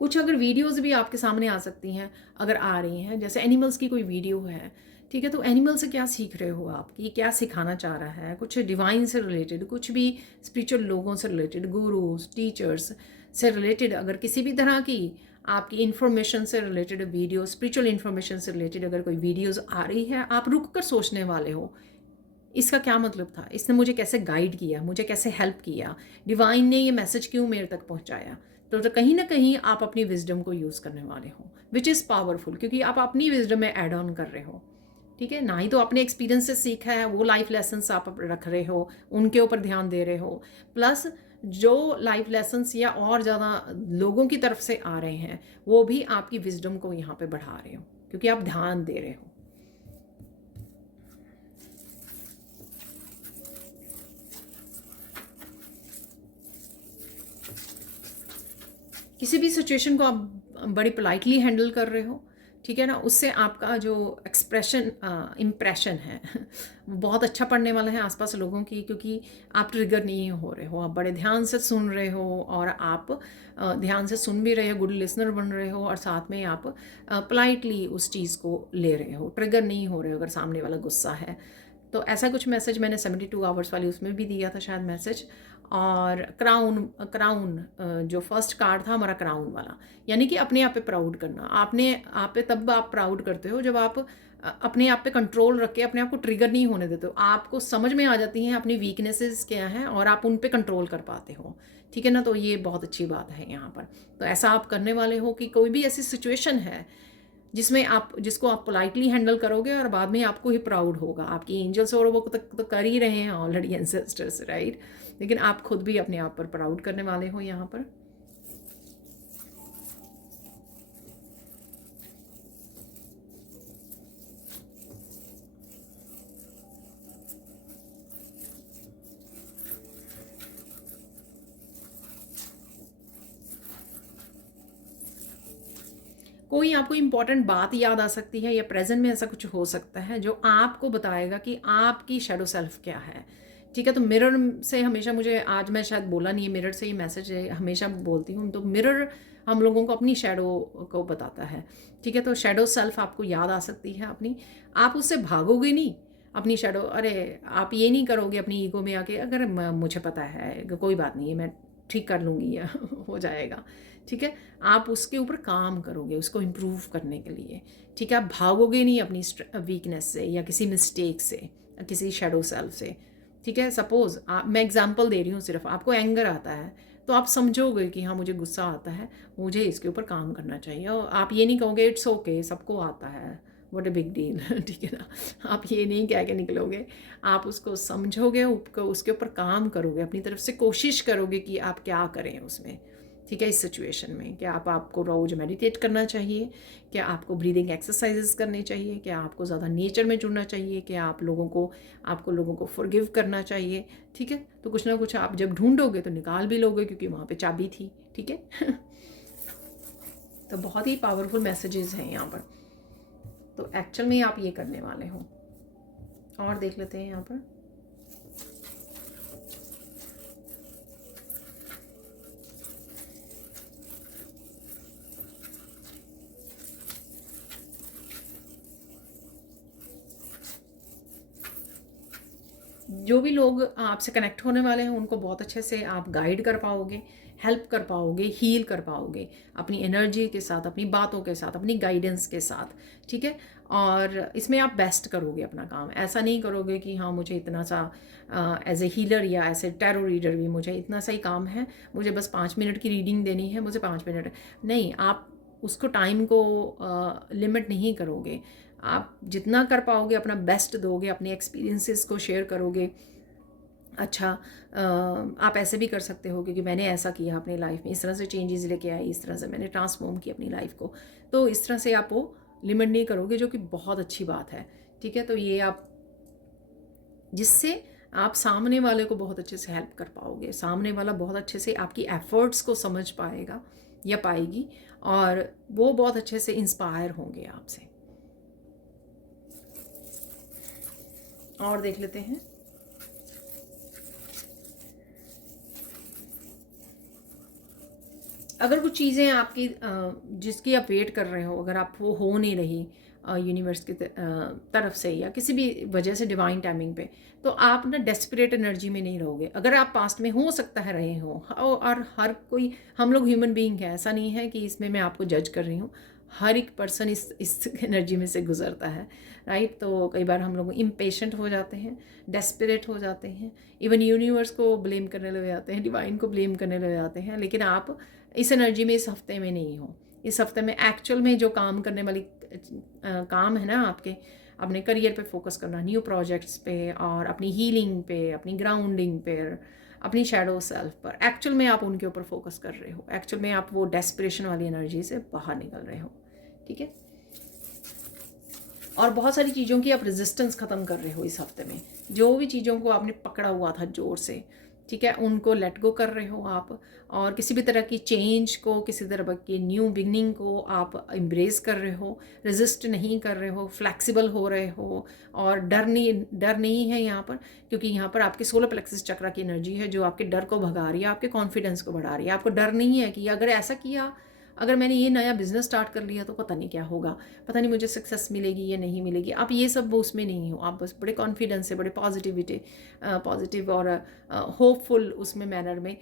कुछ अगर वीडियोज़ भी आपके सामने आ सकती हैं, अगर आ रही हैं, जैसे एनिमल्स की कोई वीडियो है, ठीक है, तो एनिमल से क्या सीख रहे हो आप, कि क्या सिखाना चाह रहा है, कुछ डिवाइन से रिलेटेड, कुछ भी स्पिरिचुअल लोगों से रिलेटेड, गुरुज टीचर्स से रिलेटेड, अगर किसी भी तरह की आपकी इन्फॉर्मेशन से रिलेटेड वीडियो, स्पिरिचुअल इन्फॉर्मेशन से रिलेटेड अगर कोई वीडियोज़ आ रही है, आप रुक कर सोचने वाले हो इसका क्या मतलब था, इसने मुझे कैसे गाइड किया, मुझे कैसे हेल्प किया, डिवाइन ने ये मैसेज क्यों मेरे तक पहुंचाया। तो कहीं ना कहीं आप अपनी विजडम को यूज़ करने वाले हो, विच इज़ पावरफुल, क्योंकि आप अपनी विजडम में ऐड ऑन कर रहे हो, ठीक है ना। ही तो अपने एक्सपीरियंस से सीखा है, वो लाइफ लेसन्स आप रख रहे हो, उनके ऊपर ध्यान दे रहे हो, प्लस जो लाइफ लेसन्स या और ज़्यादा लोगों की तरफ से आ रहे हैं वो भी आपकी विजडम को यहाँ पे बढ़ा रहे हो, क्योंकि आप ध्यान दे रहे हो। किसी भी सिचुएशन को आप बड़ी पोलाइटली हैंडल कर रहे हो, ठीक है ना, उससे आपका जो इम्प्रेशन है वो बहुत अच्छा पड़ने वाला है आसपास लोगों की, क्योंकि आप ट्रिगर नहीं हो रहे हो, आप बड़े ध्यान से सुन रहे हो, और आप ध्यान से सुन भी रहे हो, गुड लिसनर बन रहे हो, और साथ में आप पोलाइटली उस चीज़ को ले रहे हो, ट्रिगर नहीं हो रहे हो अगर सामने वाला गुस्सा है। तो ऐसा कुछ मैसेज मैंने 72 आवर्स वाली उसमें भी दिया था शायद मैसेज। और क्राउन क्राउन जो फर्स्ट कार्ड था हमारा क्राउन वाला, यानी कि अपने आप पे प्राउड करना। आप पे तब आप प्राउड करते हो जब आप अपने आप पे कंट्रोल रख के अपने आप को ट्रिगर नहीं होने देते हो, आपको समझ में आ जाती हैं अपनी वीकनेसेस क्या हैं और आप उन पे कंट्रोल कर पाते हो, ठीक है ना। तो ये बहुत अच्छी बात है यहाँ पर। तो ऐसा आप करने वाले हो कि कोई भी ऐसी सिचुएशन है जिसको आप पोलाइटली हैंडल करोगे और बाद में आपको ही प्राउड होगा। आपकी एंजल्स और वो तो कर ही रहे हैं ऑलरेडी, एंसेस्टर्स, राइट, लेकिन आप खुद भी अपने आप पर प्राउड करने वाले हो यहाँ पर। कोई आपको इम्पॉर्टेंट बात याद आ सकती है, या प्रेजेंट में ऐसा कुछ हो सकता है जो आपको बताएगा कि आपकी शैडो सेल्फ क्या है, ठीक है। तो मिरर से हमेशा मुझे, आज मैं शायद बोला नहीं है, मिरर से ही मैसेज हमेशा बोलती हूँ। तो मिरर हम लोगों को अपनी शैडो को बताता है, ठीक है। तो शैडो सेल्फ आपको याद आ सकती है अपनी, आप उससे भागोगे नहीं अपनी शैडो। अरे आप ये नहीं करोगे अपनी ईगो में आके, अगर मुझे पता है कोई बात नहीं है, मैं ठीक कर लूँगी या हो जाएगा, ठीक है। आप उसके ऊपर काम करोगे उसको इम्प्रूव करने के लिए, ठीक है। आप भागोगे नहीं अपनी वीकनेस से या किसी मिस्टेक से, किसी शैडो सेल्फ से, ठीक है। सपोज मैं एग्जांपल दे रही हूँ, सिर्फ आपको एंगर आता है तो आप समझोगे कि हाँ मुझे गुस्सा आता है, मुझे इसके ऊपर काम करना चाहिए। और आप ये नहीं कहोगे इट्स ओके, सबको आता है, व्हाट ए बिग डील, ठीक है ना। आप ये नहीं कह के निकलोगे, आप उसको समझोगे, उसके ऊपर काम करोगे, अपनी तरफ से कोशिश करोगे कि आप क्या करें उसमें, ठीक है। इस सिचुएशन में क्या आपको रोज़ मेडिटेट करना चाहिए, क्या आपको ब्रीदिंग एक्सरसाइजेस करने चाहिए, क्या आपको ज़्यादा नेचर में जुड़ना चाहिए, क्या आपको लोगों को फॉरगिव करना चाहिए, ठीक है। तो कुछ ना कुछ आप जब ढूंढोगे तो निकाल भी लोगे, क्योंकि वहाँ पे चाबी थी, ठीक है। तो बहुत ही पावरफुल मैसेजेस हैं यहाँ पर। तो एक्चुअल में आप ये करने वाले हो। और देख लेते हैं यहाँ पर। जो भी लोग आपसे कनेक्ट होने वाले हैं उनको बहुत अच्छे से आप गाइड कर पाओगे, हेल्प कर पाओगे, हील कर पाओगे अपनी एनर्जी के साथ, अपनी बातों के साथ, अपनी गाइडेंस के साथ, ठीक है। और इसमें आप बेस्ट करोगे अपना काम। ऐसा नहीं करोगे कि हाँ मुझे इतना सा एज ए हीलर या एज ए टैरो रीडर भी मुझे इतना सा ही काम है, मुझे बस 5 मिनट की रीडिंग देनी है, मुझे 5 मिनट नहीं। आप उसको टाइम को लिमिट नहीं करोगे, आप जितना कर पाओगे अपना बेस्ट दोगे, अपने एक्सपीरियंसेस को शेयर करोगे। अच्छा, आप ऐसे भी कर सकते हो, क्योंकि मैंने ऐसा किया अपनी लाइफ में, इस तरह से चेंजेस लेके आई, इस तरह से मैंने ट्रांसफॉर्म की अपनी लाइफ को। तो इस तरह से आप वो लिमिट नहीं करोगे, जो कि बहुत अच्छी बात है, ठीक है। तो ये आप, जिससे आप सामने वाले को बहुत अच्छे से हेल्प कर पाओगे, सामने वाला बहुत अच्छे से आपकी एफर्ट्स को समझ पाएगा या पाएगी, और वो बहुत अच्छे से इंस्पायर होंगे आपसे। और देख लेते हैं। अगर कुछ चीज़ें आपकी जिसकी आप वेट कर रहे हो, अगर आप वो हो नहीं रही यूनिवर्स की तरफ से या किसी भी वजह से डिवाइन टाइमिंग पे, तो आप ना डेस्परेट एनर्जी में नहीं रहोगे। अगर आप पास्ट में हो सकता है रहे हो, और हर कोई, हम लोग ह्यूमन बीइंग है, ऐसा नहीं है कि इसमें मैं आपको जज कर रही हूँ, हर एक पर्सन इस एनर्जी में से गुजरता है, राइट। तो कई बार हम लोग इम्पेशेंट हो जाते हैं, डेस्परेट हो जाते हैं, इवन यूनिवर्स को ब्लेम करने लग जाते हैं, डिवाइन को ब्लेम करने लग जाते हैं। लेकिन आप इस एनर्जी में इस हफ्ते में नहीं हो। इस हफ्ते में एक्चुअल में जो काम करने वाली काम है ना, आपके अपने करियर पे फोकस करना, न्यू प्रोजेक्ट्स पे, और अपनी हीलिंग पे, अपनी ग्राउंडिंग पे, अपनी शैडो सेल्फ पर, एक्चुअल में आप उनके ऊपर फोकस कर रहे हो। एक्चुअल में आप वो डेस्परेशन वाली एनर्जी से बाहर निकल रहे हो, ठीक है। और बहुत सारी चीज़ों की आप रेजिस्टेंस ख़त्म कर रहे हो इस हफ्ते में। जो भी चीज़ों को आपने पकड़ा हुआ था जोर से, ठीक है, उनको लेट गो कर रहे हो आप, और किसी भी तरह की चेंज को, किसी तरह की न्यू बिगनिंग को आप एम्ब्रेस कर रहे हो, रेजिस्ट नहीं कर रहे हो, फ्लेक्सिबल हो रहे हो, और डर नहीं है यहाँ पर, क्योंकि यहाँ पर आपके सोलर प्लेक्सस चक्रा की एनर्जी है जो आपके डर को भगा रही है, आपके कॉन्फिडेंस को बढ़ा रही है। आपको डर नहीं है कि अगर ऐसा किया, अगर मैंने ये नया बिजनेस स्टार्ट कर लिया तो पता नहीं क्या होगा, पता नहीं मुझे सक्सेस मिलेगी या नहीं मिलेगी। आप ये सब वो उसमें नहीं हो, आप बस बड़े कॉन्फिडेंस से, बड़े पॉजिटिव और होपफुल उसमें मैनर में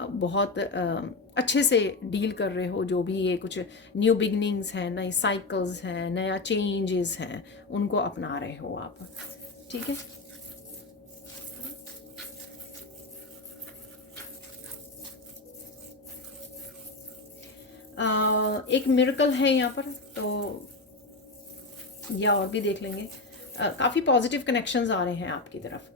बहुत अच्छे से डील कर रहे हो। जो भी ये कुछ न्यू बिगनिंग्स हैं, नई साइकिल्स हैं, नया चेंजेस हैं, उनको अपना रहे हो आप। ठीक है, एक मिरेकल है यहाँ पर, तो या और भी देख लेंगे। काफ़ी पॉजिटिव कनेक्शंस आ रहे हैं आपकी तरफ।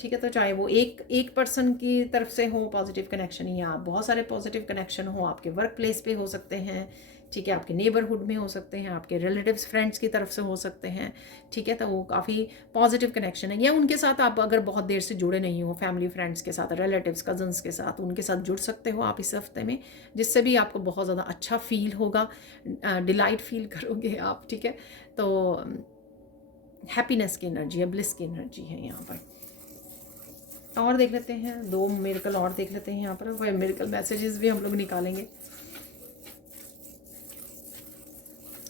ठीक है, तो चाहे वो एक पर्सन की तरफ से हो पॉजिटिव कनेक्शन, या बहुत सारे पॉजिटिव कनेक्शन हो, आपके वर्क प्लेस पे हो सकते हैं, ठीक है, आपके नेबरहुड में हो सकते हैं, आपके रिलेटिव्स फ्रेंड्स की तरफ से हो सकते हैं। ठीक है, तो वो काफ़ी पॉजिटिव कनेक्शन है। या उनके साथ आप अगर बहुत देर से जुड़े नहीं हो, फैमिली फ्रेंड्स के साथ, रिलेटिव्स कजन्स के साथ, उनके साथ जुड़ सकते हो आप इस हफ्ते में, जिससे भी आपको बहुत ज़्यादा अच्छा फील होगा, डिलाइट फील करोगे आप। ठीक है, तो हैप्पीनेस की एनर्जी है, ब्लिस की एनर्जी है यहाँ पर। और देख लेते हैं, 2 मिरेकल और देख लेते हैं यहाँ पर, वह मिरेकल मैसेजेस भी हम लोग निकालेंगे।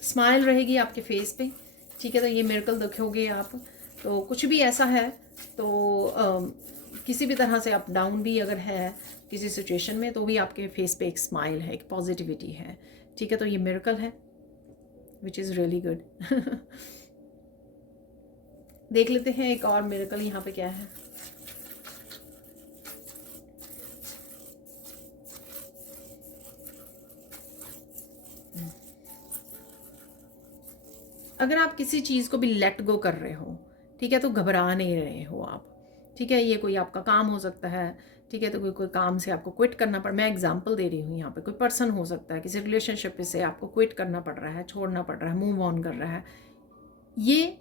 स्माइल रहेगी आपके फेस पे। ठीक है, तो ये मिरेकल देखोगे आप, तो कुछ भी ऐसा है तो किसी भी तरह से अप डाउन भी अगर है किसी सिचुएशन में, तो भी आपके फेस पे एक स्माइल है, एक पॉजिटिविटी है। ठीक है, तो ये मिरेकल है विच इज़ रियली गुड। देख लेते हैं एक और मिरेकल यहाँ पे क्या है। अगर आप किसी चीज़ को भी लेट गो कर रहे हो, ठीक है, तो घबरा नहीं रहे हो आप। ठीक है, ये कोई आपका काम हो सकता है। ठीक है, तो कोई काम से आपको क्विट करना पड़, मैं एग्जांपल दे रही हूँ यहाँ पे, कोई पर्सन हो सकता है, किसी रिलेशनशिप से आपको क्विट करना पड़ रहा है, छोड़ना पड़ रहा है, मूव ऑन कर रहा है। ये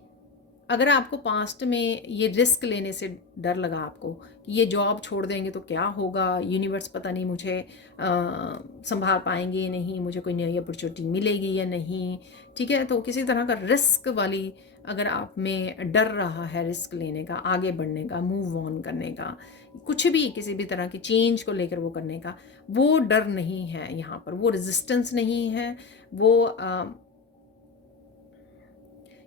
अगर आपको पास्ट में ये रिस्क लेने से डर लगा आपको कि ये जॉब छोड़ देंगे तो क्या होगा, यूनिवर्स पता नहीं मुझे संभाल पाएंगे या नहीं, मुझे कोई नई अपॉर्चुनिटी मिलेगी या नहीं। ठीक है, तो किसी तरह का रिस्क वाली अगर आप में डर रहा है, रिस्क लेने का, आगे बढ़ने का, मूव ऑन करने का, कुछ भी किसी भी तरह की चेंज को लेकर वो करने का, वो डर नहीं है यहाँ पर, वो रेजिस्टेंस नहीं है, वो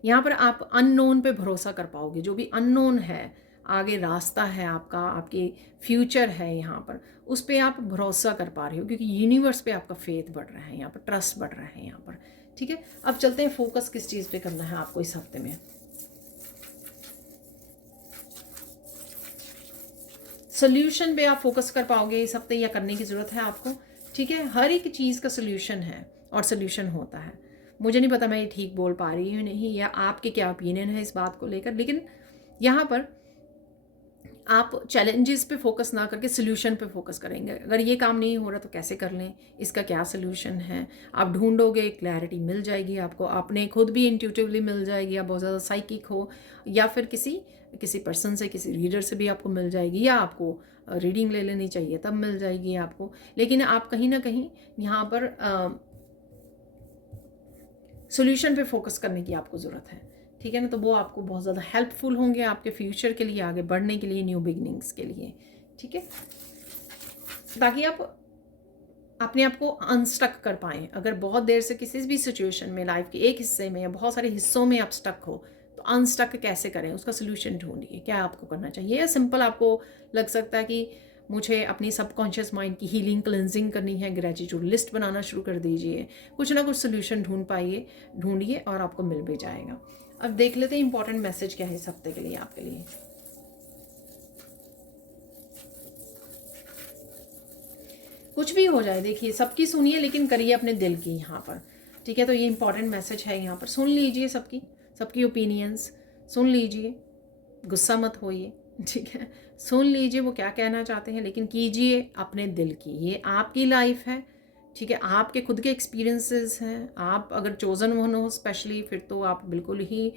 यहाँ पर आप अननोन पे भरोसा कर पाओगे। जो भी अननोन है, आगे रास्ता है आपका, आपके फ्यूचर है, यहाँ पर उस पर आप भरोसा कर पा रहे हो, क्योंकि यूनिवर्स पे आपका फेथ बढ़ रहा है, यहाँ पर ट्रस्ट बढ़ रहा है यहाँ पर। ठीक है, अब चलते हैं फोकस किस चीज़ पे करना है आपको इस हफ्ते में। सोल्यूशन पे आप फोकस कर पाओगे इस हफ्ते, या करने की ज़रूरत है आपको। ठीक है, हर एक चीज़ का सोल्यूशन है और सोल्यूशन होता है। मुझे नहीं पता मैं ये ठीक बोल पा रही हूँ नहीं, या आपके क्या ओपिनियन है इस बात को लेकर, लेकिन यहाँ पर आप चैलेंजेस पे फोकस ना करके सोल्यूशन पे फोकस करेंगे। अगर ये काम नहीं हो रहा तो कैसे कर लें, इसका क्या सोल्यूशन है, आप ढूंढोगे, क्लैरिटी मिल जाएगी आपको, अपने खुद भी इंट्यूटिवली मिल जाएगी। आप बहुत ज़्यादा साइकिक हो, या फिर किसी पर्सन से, किसी रीडर से भी आपको मिल जाएगी, या आपको रीडिंग ले लेनी चाहिए तब मिल जाएगी आपको। लेकिन आप कहीं ना कहीं यहाँ पर सोल्यूशन पे फोकस करने की आपको ज़रूरत है। ठीक है ना, तो वो आपको बहुत ज़्यादा हेल्पफुल होंगे आपके फ्यूचर के लिए, आगे बढ़ने के लिए, न्यू बिगनिंग्स के लिए। ठीक है, ताकि आप अपने आप को अनस्टक कर पाएँ। अगर बहुत देर से किसी भी सिचुएशन में, लाइफ के एक हिस्से में या बहुत सारे हिस्सों में आप स्टक हो, तो अनस्टक कैसे करें, उसका सोल्यूशन ढूंढिए। क्या आपको करना चाहिए, या सिंपल आपको लग सकता है कि मुझे अपनी सबकॉन्शियस माइंड की हीलिंग, क्लेंजिंग करनी है, ग्रेटिट्यूड लिस्ट बनाना शुरू कर दीजिए। कुछ ना कुछ सोल्यूशन ढूंढिए और आपको मिल भी जाएगा। अब देख लेते हैं इंपॉर्टेंट मैसेज क्या है इस हफ्ते के लिए आपके लिए। कुछ भी हो जाए, देखिए सबकी सुनिए लेकिन करिए अपने दिल की यहाँ पर। ठीक है, तो ये इंपॉर्टेंट मैसेज है यहाँ पर, सुन लीजिए सबकी ओपिनियंस सुन लीजिए, गुस्सा मत होइए। ठीक है, सुन लीजिए वो क्या कहना चाहते हैं, लेकिन कीजिए अपने दिल की। ये आपकी लाइफ है। ठीक है, आपके खुद के एक्सपीरियंसेस हैं। आप अगर चोज़न वन हो स्पेशली, फिर तो आप बिल्कुल ही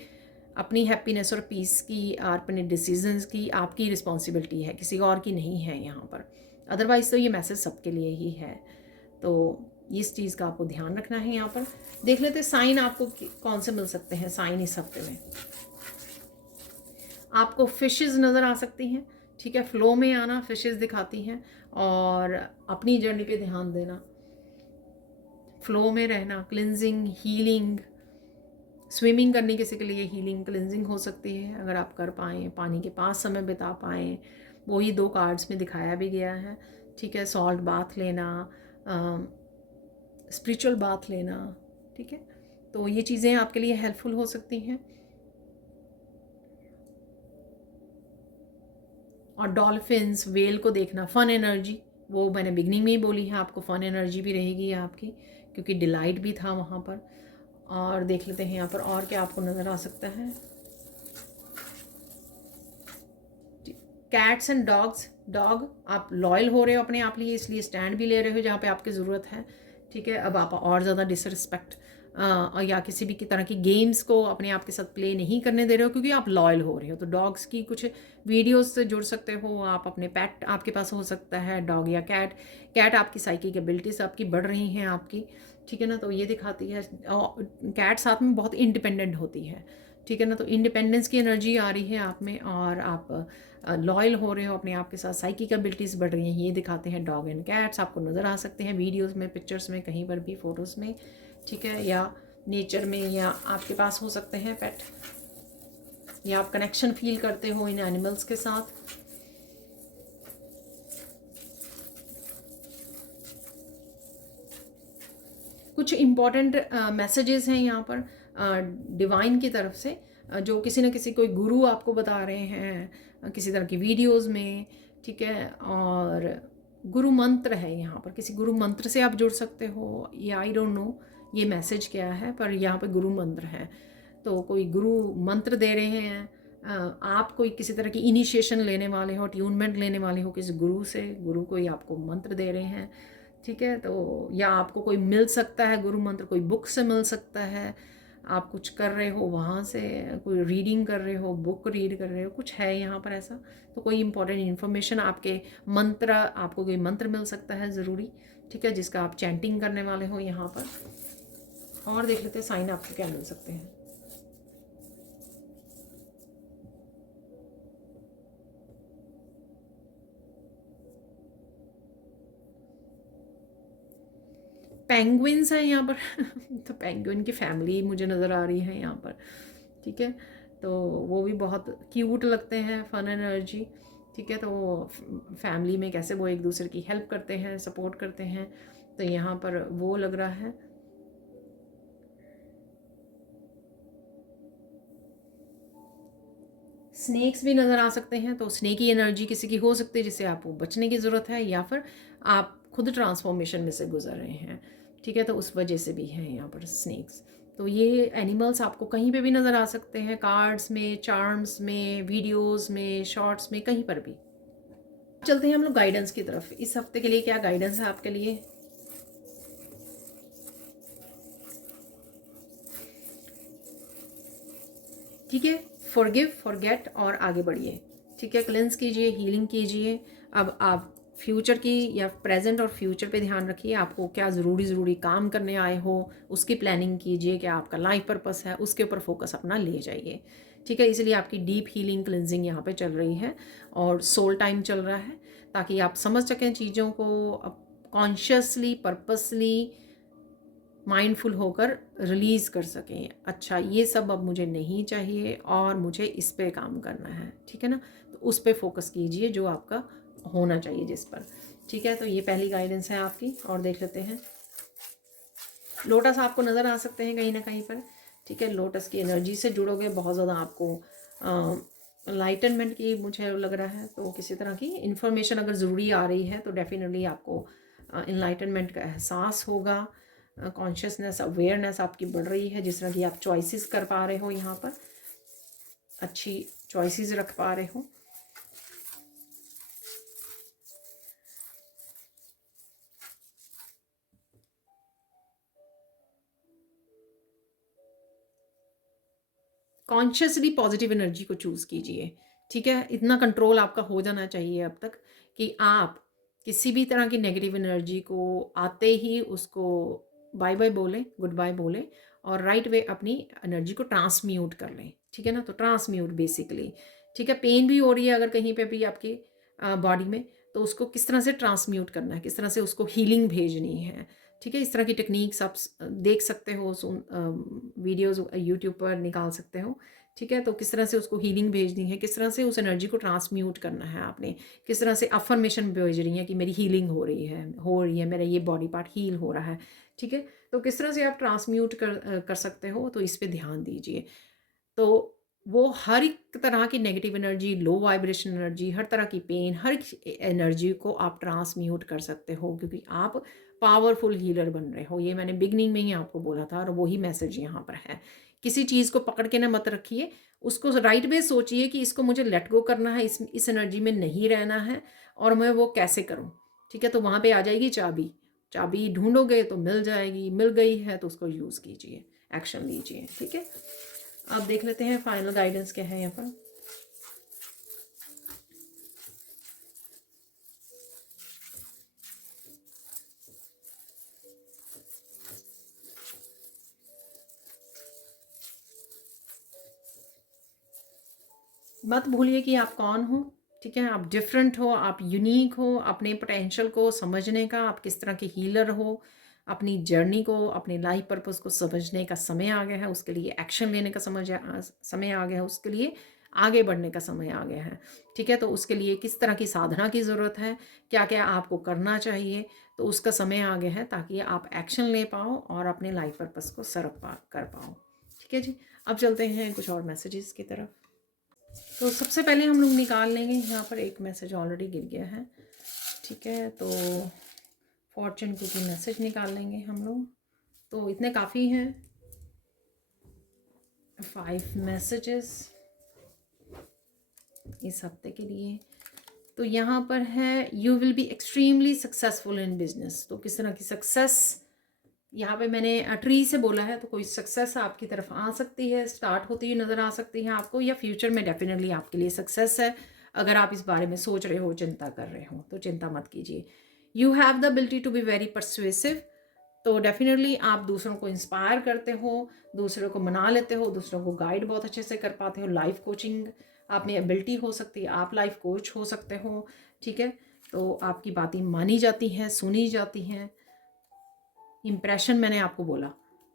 अपनी हैप्पीनेस और पीस की, अपने डिसीजंस की आपकी रिस्पॉन्सिबिलिटी है, किसी और की नहीं है यहाँ पर। अदरवाइज़ तो ये मैसेज सबके लिए ही है। तो इस चीज़ का आपको ध्यान रखना है। यहाँ पर देख लेते साइन आपको कौन से मिल सकते हैं साइन इस हफ्ते में। आपको फिशेस नज़र आ सकती हैं, ठीक है, फ्लो में आना, फिशेस दिखाती हैं, और अपनी जर्नी पे ध्यान देना, फ्लो में रहना, क्लिनजिंग, हीलिंग, स्विमिंग करनी किसी के लिए हीलिंग क्लिनजिंग हो सकती है अगर आप कर पाएँ, पानी के पास समय बिता पाएँ, वही 2 कार्ड्स में दिखाया भी गया है, ठीक है। सॉल्ट बाथ लेना, स्पिरिचुअल बाथ लेना, ठीक है, तो ये चीज़ें आपके लिए हेल्पफुल हो सकती हैं। और डॉल्फिन्स, वेल को देखना, फन एनर्जी, वो मैंने बिगनिंग में ही बोली है आपको, फन एनर्जी भी रहेगी आपकी, क्योंकि डिलाइट भी था वहाँ पर। और देख लेते हैं यहाँ पर और क्या आपको नज़र आ सकता है। कैट्स एंड डॉग्स, डॉग आप लॉयल हो रहे हो अपने आप लिए, इसलिए स्टैंड भी ले रहे हो जहाँ पे आपकी ज़रूरत है, ठीक है। अब आप और ज़्यादा डिसरिस्पेक्ट या किसी भी की तरह की गेम्स को अपने आप के साथ प्ले नहीं करने दे रहे हो, क्योंकि आप लॉयल हो रहे हो। तो डॉग्स की कुछ वीडियोस से जुड़ सकते हो आप, अपने पेट आपके पास हो सकता है, डॉग या कैट। कैट आपकी साइकिक एबिलिटीज़ आपकी बढ़ रही हैं आपकी, ठीक है ना, तो ये दिखाती है। कैट साथ में बहुत इंडिपेंडेंट होती है, ठीक है ना, तो इंडिपेंडेंस की एनर्जी आ रही है आप में, और आप लॉयल हो रहे हो अपने आप के साथ, साइकिक एबिलिटीज़ बढ़ रही हैं, ये दिखाते हैं डॉग एंड कैट्स। आपको नज़र आ सकते हैं वीडियोस में, पिक्चर्स में, कहीं पर भी, फ़ोटोज़ में, ठीक है, या नेचर में, या आपके पास हो सकते हैं पेट, या आप कनेक्शन फील करते हो इन एनिमल्स के साथ। कुछ इम्पॉर्टेंट मैसेजेस हैं यहाँ पर डिवाइन की तरफ से, जो किसी न किसी कोई गुरु आपको बता रहे हैं किसी तरह की वीडियोस में, ठीक है। और गुरु मंत्र है यहाँ पर, किसी गुरु मंत्र से आप जुड़ सकते हो, या आई डोंट नो ये मैसेज क्या है, पर यहाँ पे गुरु मंत्र है। तो कोई गुरु मंत्र दे रहे हैं, आप कोई किसी तरह की इनिशिएशन लेने वाले हो, ट्यूनमेंट लेने वाले हो किसी गुरु से, गुरु कोई आपको मंत्र दे रहे हैं, ठीक है। तो या आपको कोई मिल सकता है गुरु मंत्र, कोई बुक से मिल सकता है, आप कुछ कर रहे हो वहाँ से, कोई रीडिंग कर रहे हो, बुक रीड कर रहे हो, कुछ है यहाँ पर ऐसा। तो कोई इंपॉर्टेंट इन्फॉर्मेशन, आपके मंत्र, आपको कोई मंत्र मिल सकता है ज़रूरी, ठीक है, जिसका आप चैंटिंग करने वाले हो यहाँ पर। और देख लेते हैं साइन आपको क्या मिल सकते हैं। पेंगुइन्स हैं यहाँ पर तो पेंगुइन की फैमिली मुझे नज़र आ रही है यहाँ पर, ठीक है। तो वो भी बहुत क्यूट लगते हैं, फन एनर्जी, ठीक है। तो फैमिली में कैसे वो एक दूसरे की हेल्प करते हैं, सपोर्ट करते हैं, तो यहाँ पर वो लग रहा है। स्नेक्स भी नज़र आ सकते हैं, तो स्नेकी एनर्जी किसी की हो सकती है जिससे आपको बचने की ज़रूरत है, या फिर आप खुद ट्रांसफॉर्मेशन में से गुजर रहे हैं, ठीक है, तो उस वजह से भी हैं यहाँ पर स्नेक्स। तो ये एनिमल्स आपको कहीं पे भी नज़र आ सकते हैं, कार्ड्स में, चार्म्स में, वीडियोस में, शॉर्ट्स में, कहीं पर भी। चलते हैं हम लोग गाइडेंस की तरफ। इस हफ्ते के लिए क्या गाइडेंस है आपके लिए। ठीक है, फॉरगिव, फॉरगेट और आगे बढ़िए, ठीक है, क्लेंस कीजिए, हीलिंग कीजिए। अब आप फ्यूचर की या प्रेजेंट और फ्यूचर पे ध्यान रखिए, आपको क्या ज़रूरी काम करने आए हो उसकी प्लानिंग कीजिए, क्या आपका लाइफ पर्पस है उसके ऊपर फोकस अपना ले जाइए, ठीक है। इसलिए आपकी डीप हीलिंग क्लेंजिंग यहाँ पे चल रही है, और सोल टाइम चल रहा है, ताकि आप समझ सकें चीज़ों को, कॉन्शियसली, पर्पसली, माइंडफुल होकर रिलीज़ कर सकें। अच्छा, ये सब अब मुझे नहीं चाहिए और मुझे इस पे काम करना है, ठीक है ना, तो उस पे फोकस कीजिए जो आपका होना चाहिए जिस पर, ठीक है। तो ये पहली गाइडेंस है आपकी। और देख लेते हैं, लोटस आपको नज़र आ सकते हैं कहीं ना कहीं पर, ठीक है। लोटस की एनर्जी से जुड़ोगे, बहुत ज़्यादा आपको लाइटनमेंट की मुझे लग रहा है, तो किसी तरह की इन्फॉर्मेशन अगर ज़रूरी आ रही है तो डेफिनेटली आपको इनलाइटनमेंट का एहसास होगा, कॉन्शियसनेस, अवेयरनेस आपकी बढ़ रही है, जिस तरह की आप चॉइसेस कर पा रहे हो, यहाँ पर अच्छी चॉइसेस रख पा रहे हो। कॉन्शियसली पॉजिटिव एनर्जी को चूज़ कीजिए, ठीक है। इतना कंट्रोल आपका हो जाना चाहिए अब तक कि आप किसी भी तरह की नेगेटिव एनर्जी को आते ही उसको बाय बाय बोलें, गुड बाय बोलें और राइट वे अपनी एनर्जी को ट्रांसम्यूट कर लें, ठीक है ना। तो ट्रांसम्यूट बेसिकली, ठीक है। पेन भी हो रही है अगर कहीं पे भी आपकी बॉडी में, तो उसको किस तरह से ट्रांसम्यूट करना है, किस तरह से उसको हीलिंग भेजनी है, ठीक है। इस तरह की टेक्निक्स आप देख सकते हो, वीडियोज़ यूट्यूब पर निकाल सकते हो, ठीक है। तो किस तरह से उसको हीलिंग भेजनी है, किस तरह से उस एनर्जी को ट्रांसम्यूट करना है आपने, किस तरह से अफर्मेशन भेज रही है कि मेरी हीलिंग हो रही है, मेरा ये बॉडी पार्ट हील हो रहा है, ठीक है। तो किस तरह से आप ट्रांसम्यूट कर सकते हो, तो इस पे ध्यान दीजिए। तो वो हर एक तरह की negative energy, low vibration energy, हर तरह की पेन, हर एनर्जी को आप ट्रांसम्यूट कर सकते हो, क्योंकि आप पावरफुल हीलर बन रहे हो। ये मैंने बिगनिंग में ही आपको बोला था और वही मैसेज यहाँ पर है। किसी चीज़ को पकड़ के ना मत रखिए, उसको राइट वे सोचिए कि इसको मुझे लेट गो करना है, इस एनर्जी में नहीं रहना है और मैं वो कैसे करूँ, ठीक है। तो वहाँ पे आ जाएगी चाबी। चाबी ढूंढोगे तो मिल जाएगी, मिल गई है तो उसको यूज़ कीजिए, एक्शन लीजिए, ठीक है। अब देख लेते हैं फाइनल गाइडेंस क्या है यहाँ पर। मत भूलिए कि आप कौन हो, ठीक है। आप डिफरेंट हो, आप यूनिक हो। अपने पोटेंशियल को समझने का, आप किस तरह के हीलर हो, अपनी जर्नी को, अपने लाइफ पर्पस को समझने का समय आ गया है। उसके लिए एक्शन लेने का समय आ गया है, उसके लिए आगे बढ़ने का समय आ गया है, ठीक है। तो उसके लिए किस तरह की साधना की ज़रूरत है, क्या क्या आपको करना चाहिए, तो उसका समय आ गया है ताकि आप एक्शन ले पाओ और अपने लाइफ पर्पस को कर पाओ, ठीक है जी। अब चलते हैं कुछ और मैसेजेस की तरफ। तो सबसे पहले हम लोग निकाल लेंगे, यहाँ पर एक मैसेज ऑलरेडी गिर गया है, ठीक है। तो फॉर्चून कुकी मैसेज निकाल लेंगे हम लोग, तो इतने काफ़ी हैं, 5 मैसेजेस इस हफ्ते के लिए। तो यहाँ पर है you will be extremely successful in business. तो किस तरह की सक्सेस, यहाँ पे मैंने ट्री से बोला है, तो कोई सक्सेस आपकी तरफ आ सकती है, स्टार्ट होती हुई नज़र आ सकती है आपको, या फ्यूचर में डेफिनेटली आपके लिए सक्सेस है। अगर आप इस बारे में सोच रहे हो, चिंता कर रहे हो, तो चिंता मत कीजिए। You have the ability to be very persuasive. तो डेफिनेटली आप दूसरों को इंस्पायर करते हो, दूसरों को मना लेते हो, दूसरों को गाइड बहुत अच्छे से कर पाते हो। लाइफ कोचिंग आप में एबिलिटी हो सकती है, आप लाइफ कोच हो सकते हो, ठीक है। तो आपकी बातें मानी जाती हैं, सुनी जाती हैं। इम्प्रेशन मैंने आपको बोला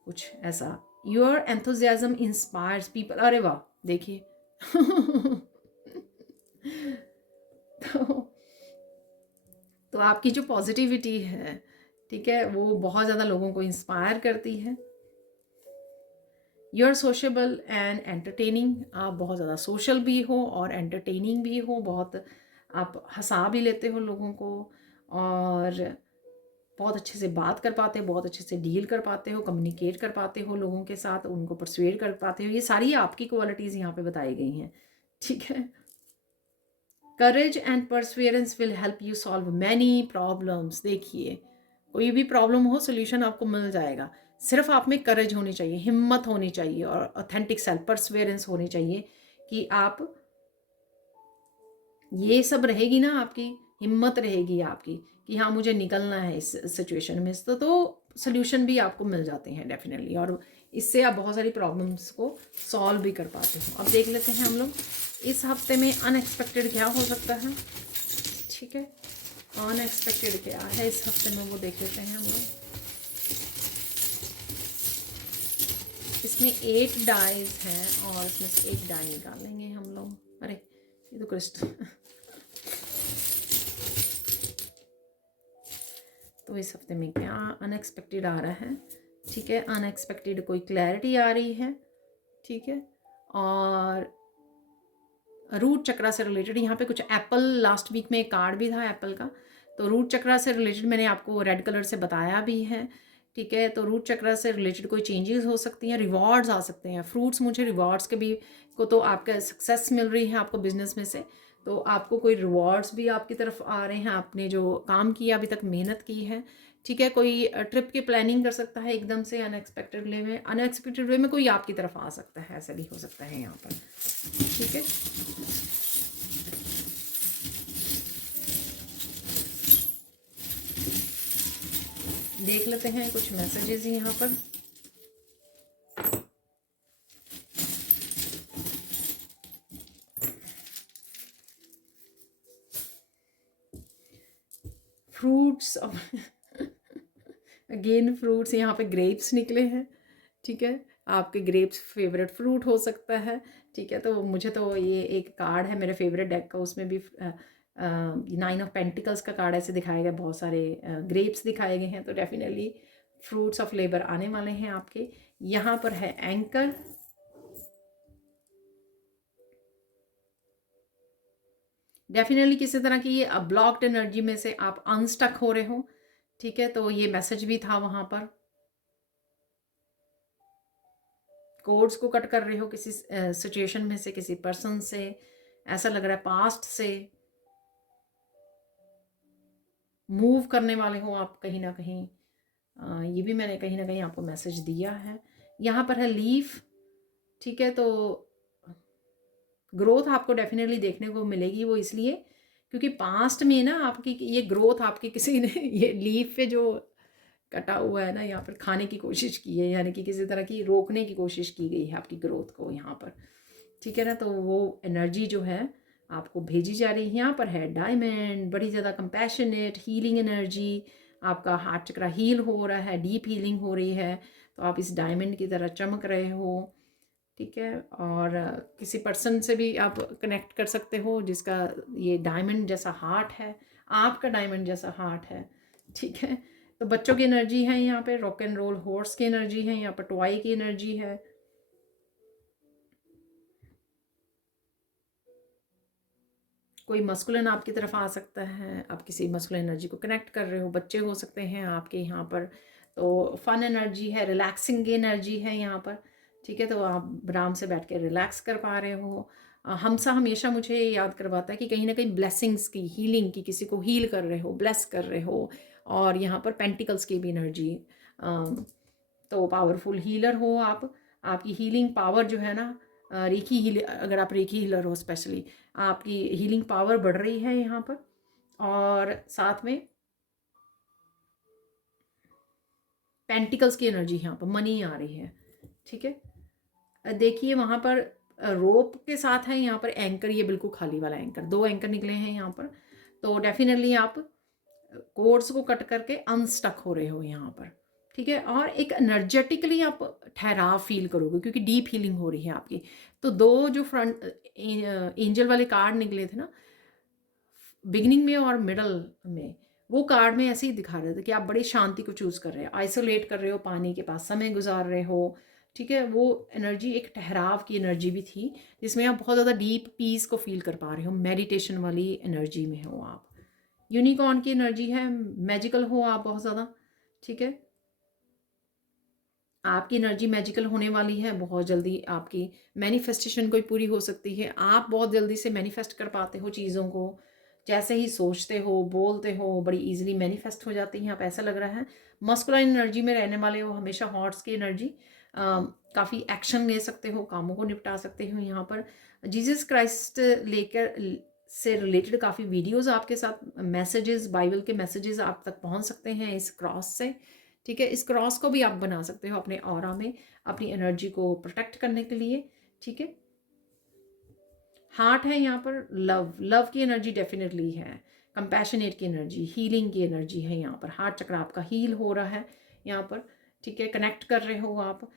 कुछ ऐसा, योर एंथुजियाज्म इंस्पायर्स पीपल। अरे वाह, देखिए तो, तो आपकी जो पॉजिटिविटी है, ठीक है, वो बहुत ज़्यादा लोगों को इंस्पायर करती है। You are sociable and entertaining. आप बहुत ज़्यादा सोशल भी हो और एंटरटेनिंग भी हो, बहुत आप हंसा भी लेते हो लोगों को और बहुत अच्छे से बात कर पाते हो, बहुत अच्छे से डील कर पाते हो, कम्युनिकेट कर पाते हो लोगों के साथ, उनको परसुएड कर पाते हो। ये सारी आपकी क्वालिटीज़ यहाँ पे बताई गई हैं, ठीक है। Courage and perseverance will help you solve many problems. देखिए, कोई भी प्रॉब्लम हो, सोल्यूशन आपको मिल जाएगा। सिर्फ आप में करेज होनी चाहिए, हिम्मत होनी चाहिए और ऑथेंटिक सेल्फ परसुएरेंस होनी चाहिए कि आप, ये सब रहेगी ना, आपकी हिम्मत रहेगी आपकी कि हाँ मुझे निकलना है इस सिचुएशन में, तो सोल्यूशन भी आपको मिल जाते हैं डेफिनेटली, और इससे आप बहुत सारी प्रॉब्लम्स को सॉल्व भी कर पाते हो। अब देख लेते हैं हम लोग इस हफ्ते में अनएक्सपेक्टेड क्या हो सकता है, ठीक है। अनएक्सपेक्टेड क्या है इस हफ्ते में, वो देख लेते हैं हम लोग। इसमें 8 डाइज हैं और इसमें से एक डाई निकालेंगे हम लोग। अरे ये तो क्रिस्टल तो इस हफ्ते में क्या अनएक्सपेक्टेड आ रहा है, ठीक है। अनएक्सपेक्टेड कोई क्लैरिटी आ रही है, ठीक है। और रूट चक्रा से रिलेटेड यहाँ पे कुछ एप्पल, लास्ट वीक में एक कार्ड भी था एप्पल का, तो रूट चक्रा से रिलेटेड मैंने आपको रेड कलर से बताया भी है, ठीक है। तो रूट चक्रा से रिलेटेड कोई चेंजेस हो सकती हैं, रिवॉर्ड्स आ सकते हैं, फ्रूट्स मुझे रिवॉर्ड्स के भी को, तो आपका सक्सेस मिल रही है आपको बिजनेस में से, तो आपको कोई रिवॉर्ड्स भी आपकी तरफ आ रहे हैं, आपने जो काम किया अभी तक, मेहनत की है, ठीक है, कोई ट्रिप की प्लानिंग कर सकता है एकदम से अनएक्सपेक्टेड वे में कोई आपकी तरफ आ सकता है, ऐसा भी हो सकता है यहाँ पर। ठीक है, देख लेते हैं कुछ मैसेजेस यहाँ पर। फ्रूट्स अगेन फ्रूट्स, यहाँ पे ग्रेप्स निकले हैं। ठीक है, आपके ग्रेप्स फेवरेट फ्रूट हो सकता है। ठीक है, तो मुझे तो ये एक कार्ड है मेरे फेवरेट डेक का, उसमें भी 9 ऑफ पेंटिकल्स का कार्ड ऐसे दिखाया गया, बहुत सारे ग्रेप्स दिखाए गए हैं, तो डेफिनेटली फ्रूट्स ऑफ लेबर आने वाले हैं आपके। यहाँ पर है एंकर, डेफिनेटली किसी तरह की ये ब्लॉक्ड एनर्जी में से आप अनस्टक हो रहे हो। ठीक है, तो ये मैसेज भी था वहाँ पर। कोड्स को कट कर रहे हो किसी सिचुएशन में से, किसी पर्सन से, ऐसा लग रहा है पास्ट से मूव करने वाले हो आप कहीं ना कहीं। ये भी मैंने कहीं ना कहीं आपको मैसेज दिया है। यहाँ पर है लीफ। ठीक है, तो ग्रोथ आपको डेफिनेटली देखने को मिलेगी, वो इसलिए क्योंकि पास्ट में ना आपकी ये ग्रोथ आपकी किसी ने ये लीफ पे जो कटा हुआ है ना यहाँ पर खाने की कोशिश की है, यानी कि किसी तरह की रोकने की कोशिश की गई है आपकी ग्रोथ को यहाँ पर। ठीक है ना, तो वो एनर्जी जो है आपको भेजी जा रही है। यहाँ पर है डायमंड, बड़ी ज़्यादा कंपैशनेट हीलिंग एनर्जी, आपका हार्ट चक्रा हील हो रहा है, डीप हीलिंग हो रही है, तो आप इस डायमंड की तरह चमक रहे हो। ठीक है, और किसी पर्सन से भी आप कनेक्ट कर सकते हो जिसका ये डायमंड जैसा हार्ट है, आपका डायमंड जैसा हार्ट है। ठीक है, तो बच्चों की एनर्जी है यहाँ पे, रॉक एंड रोल हॉर्स की एनर्जी है, यहाँ पर टॉय की एनर्जी है। कोई मस्कुलिन आपकी तरफ आ सकता है, आप किसी मस्कुलिन एनर्जी को कनेक्ट कर रहे हो, बच्चे हो सकते हैं आपके यहाँ पर। तो फन एनर्जी है, रिलैक्सिंग की एनर्जी है यहाँ पर। ठीक है, तो आप आराम से बैठ के रिलैक्स कर पा रहे हो। हमसा हमेशा मुझे याद करवाता है कि कहीं ना कहीं ब्लेसिंग्स की, हीलिंग की, किसी को हील कर रहे हो, ब्लेस कर रहे हो। और यहाँ पर पेंटिकल्स की भी एनर्जी, तो पावरफुल हीलर हो आप। आपकी हीलिंग पावर जो है ना, रेखी हील, अगर आप रेखी हीलर हो स्पेशली, आपकी हीलिंग पावर बढ़ रही है यहाँ पर। और साथ में पेंटिकल्स की एनर्जी यहाँ पर, मनी आ रही है। ठीक है, देखिए वहाँ पर रोप के साथ है यहाँ पर एंकर, ये बिल्कुल खाली वाला एंकर, 2 एंकर निकले हैं यहाँ पर। तो डेफिनेटली आप कोर्ड्स को कट करके अनस्टक हो रहे हो यहाँ पर। ठीक है, और एक एनर्जेटिकली आप ठहराव फील करोगे क्योंकि डीप हीलिंग हो रही है आपकी। तो 2 जो फ्रंट एंजल वाले कार्ड निकले थे ना बिगिनिंग में और मिडल में, वो कार्ड में ऐसे ही दिखा रहे थे कि आप बड़ी शांति को चूज़ कर रहे हो, आइसोलेट कर रहे हो, पानी के पास समय गुजार रहे हो। ठीक है, वो एनर्जी एक ठहराव की एनर्जी भी थी जिसमें आप बहुत ज़्यादा डीप पीस को फील कर पा रहे हो, मेडिटेशन वाली एनर्जी में हो आप। यूनिकॉर्न की एनर्जी है, मैजिकल हो आप बहुत ज़्यादा। ठीक है, आपकी एनर्जी मैजिकल होने वाली है, बहुत जल्दी आपकी मैनिफेस्टेशन कोई पूरी हो सकती है। आप बहुत जल्दी से मैनिफेस्ट कर पाते हो चीज़ों को, जैसे ही सोचते हो बोलते हो बड़ी इजीली मैनिफेस्ट हो जाती हैं आप, ऐसा लग रहा है। मस्कुलाइन एनर्जी में रहने वाले हो हमेशा, हॉर्स की एनर्जी, काफ़ी एक्शन ले सकते हो, कामों को निपटा सकते हो। यहाँ पर जीसस क्राइस्ट लेकर से रिलेटेड काफ़ी वीडियोस आपके साथ, मैसेजेस, बाइबल के मैसेजेस आप तक पहुँच सकते हैं इस क्रॉस से। ठीक है, इस क्रॉस को भी आप बना सकते हो अपने ऑरा में, अपनी एनर्जी को प्रोटेक्ट करने के लिए। ठीक है, हार्ट है यहाँ पर, लव, लव की एनर्जी डेफिनेटली है, कंपैशनेट की एनर्जी, हीलिंग की एनर्जी है यहाँ पर। हार्ट चक्र आपका हील हो रहा है यहाँ पर। ठीक है, कनेक्ट कर रहे हो आप,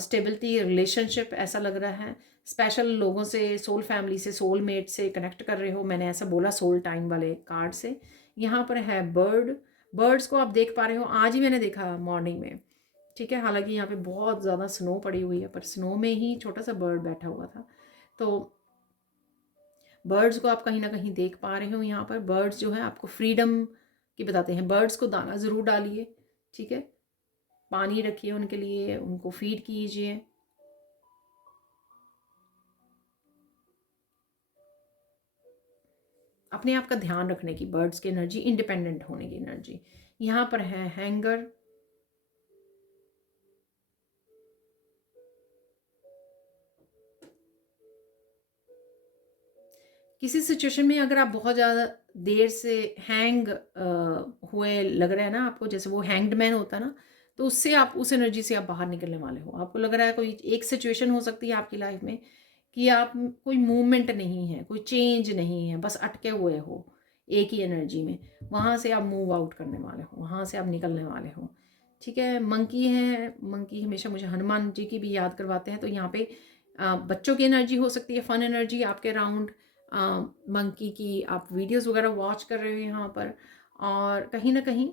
स्टेबिलिटी, रिलेशनशिप ऐसा लग रहा है, स्पेशल लोगों से, सोल फैमिली से, सोल मेट से कनेक्ट कर रहे हो, मैंने ऐसा बोला सोल टाइम वाले कार्ड से। यहाँ पर है बर्ड, बर्ड्स को आप देख पा रहे हो, आज ही मैंने देखा मॉर्निंग में। ठीक है, हालांकि यहाँ पे बहुत ज़्यादा स्नो पड़ी हुई है, पर स्नो में ही छोटा सा बर्ड बैठा हुआ था। तो बर्ड्स को आप कहीं ना कहीं देख पा रहे हो यहाँ पर। बर्ड्स जो है आपको फ्रीडम की बताते हैं। बर्ड्स को दाना ज़रूर डालिए। ठीक है, पानी रखिए उनके लिए, उनको फीड कीजिए। अपने आप का ध्यान रखने की, बर्ड्स की एनर्जी, इंडिपेंडेंट होने की एनर्जी। यहाँ पर है हैंगर, किसी सिचुएशन में अगर आप बहुत ज़्यादा देर से हैंग हुए लग रहे हैं ना आपको, जैसे वो हैंग्ड मैन होता है ना, तो उससे आप, उस एनर्जी से आप बाहर निकलने वाले हो। आपको लग रहा है कोई एक सिचुएशन हो सकती है आपकी लाइफ में कि आप, कोई मूवमेंट नहीं है, कोई चेंज नहीं है, बस अटके हुए हो एक ही एनर्जी में। वहाँ से आप मूव आउट करने वाले हो, वहाँ से आप निकलने वाले हो। ठीक है, मंकी है, मंकी हमेशा मुझे हनुमान जी की भी याद करवाते हैं। तो यहाँ पे बच्चों की एनर्जी हो सकती है, फन एनर्जी आपके अराउंड, मंकी की आप वीडियोस वगैरह वॉच कर रहे हो यहाँ पर, और कहीं ना कहीं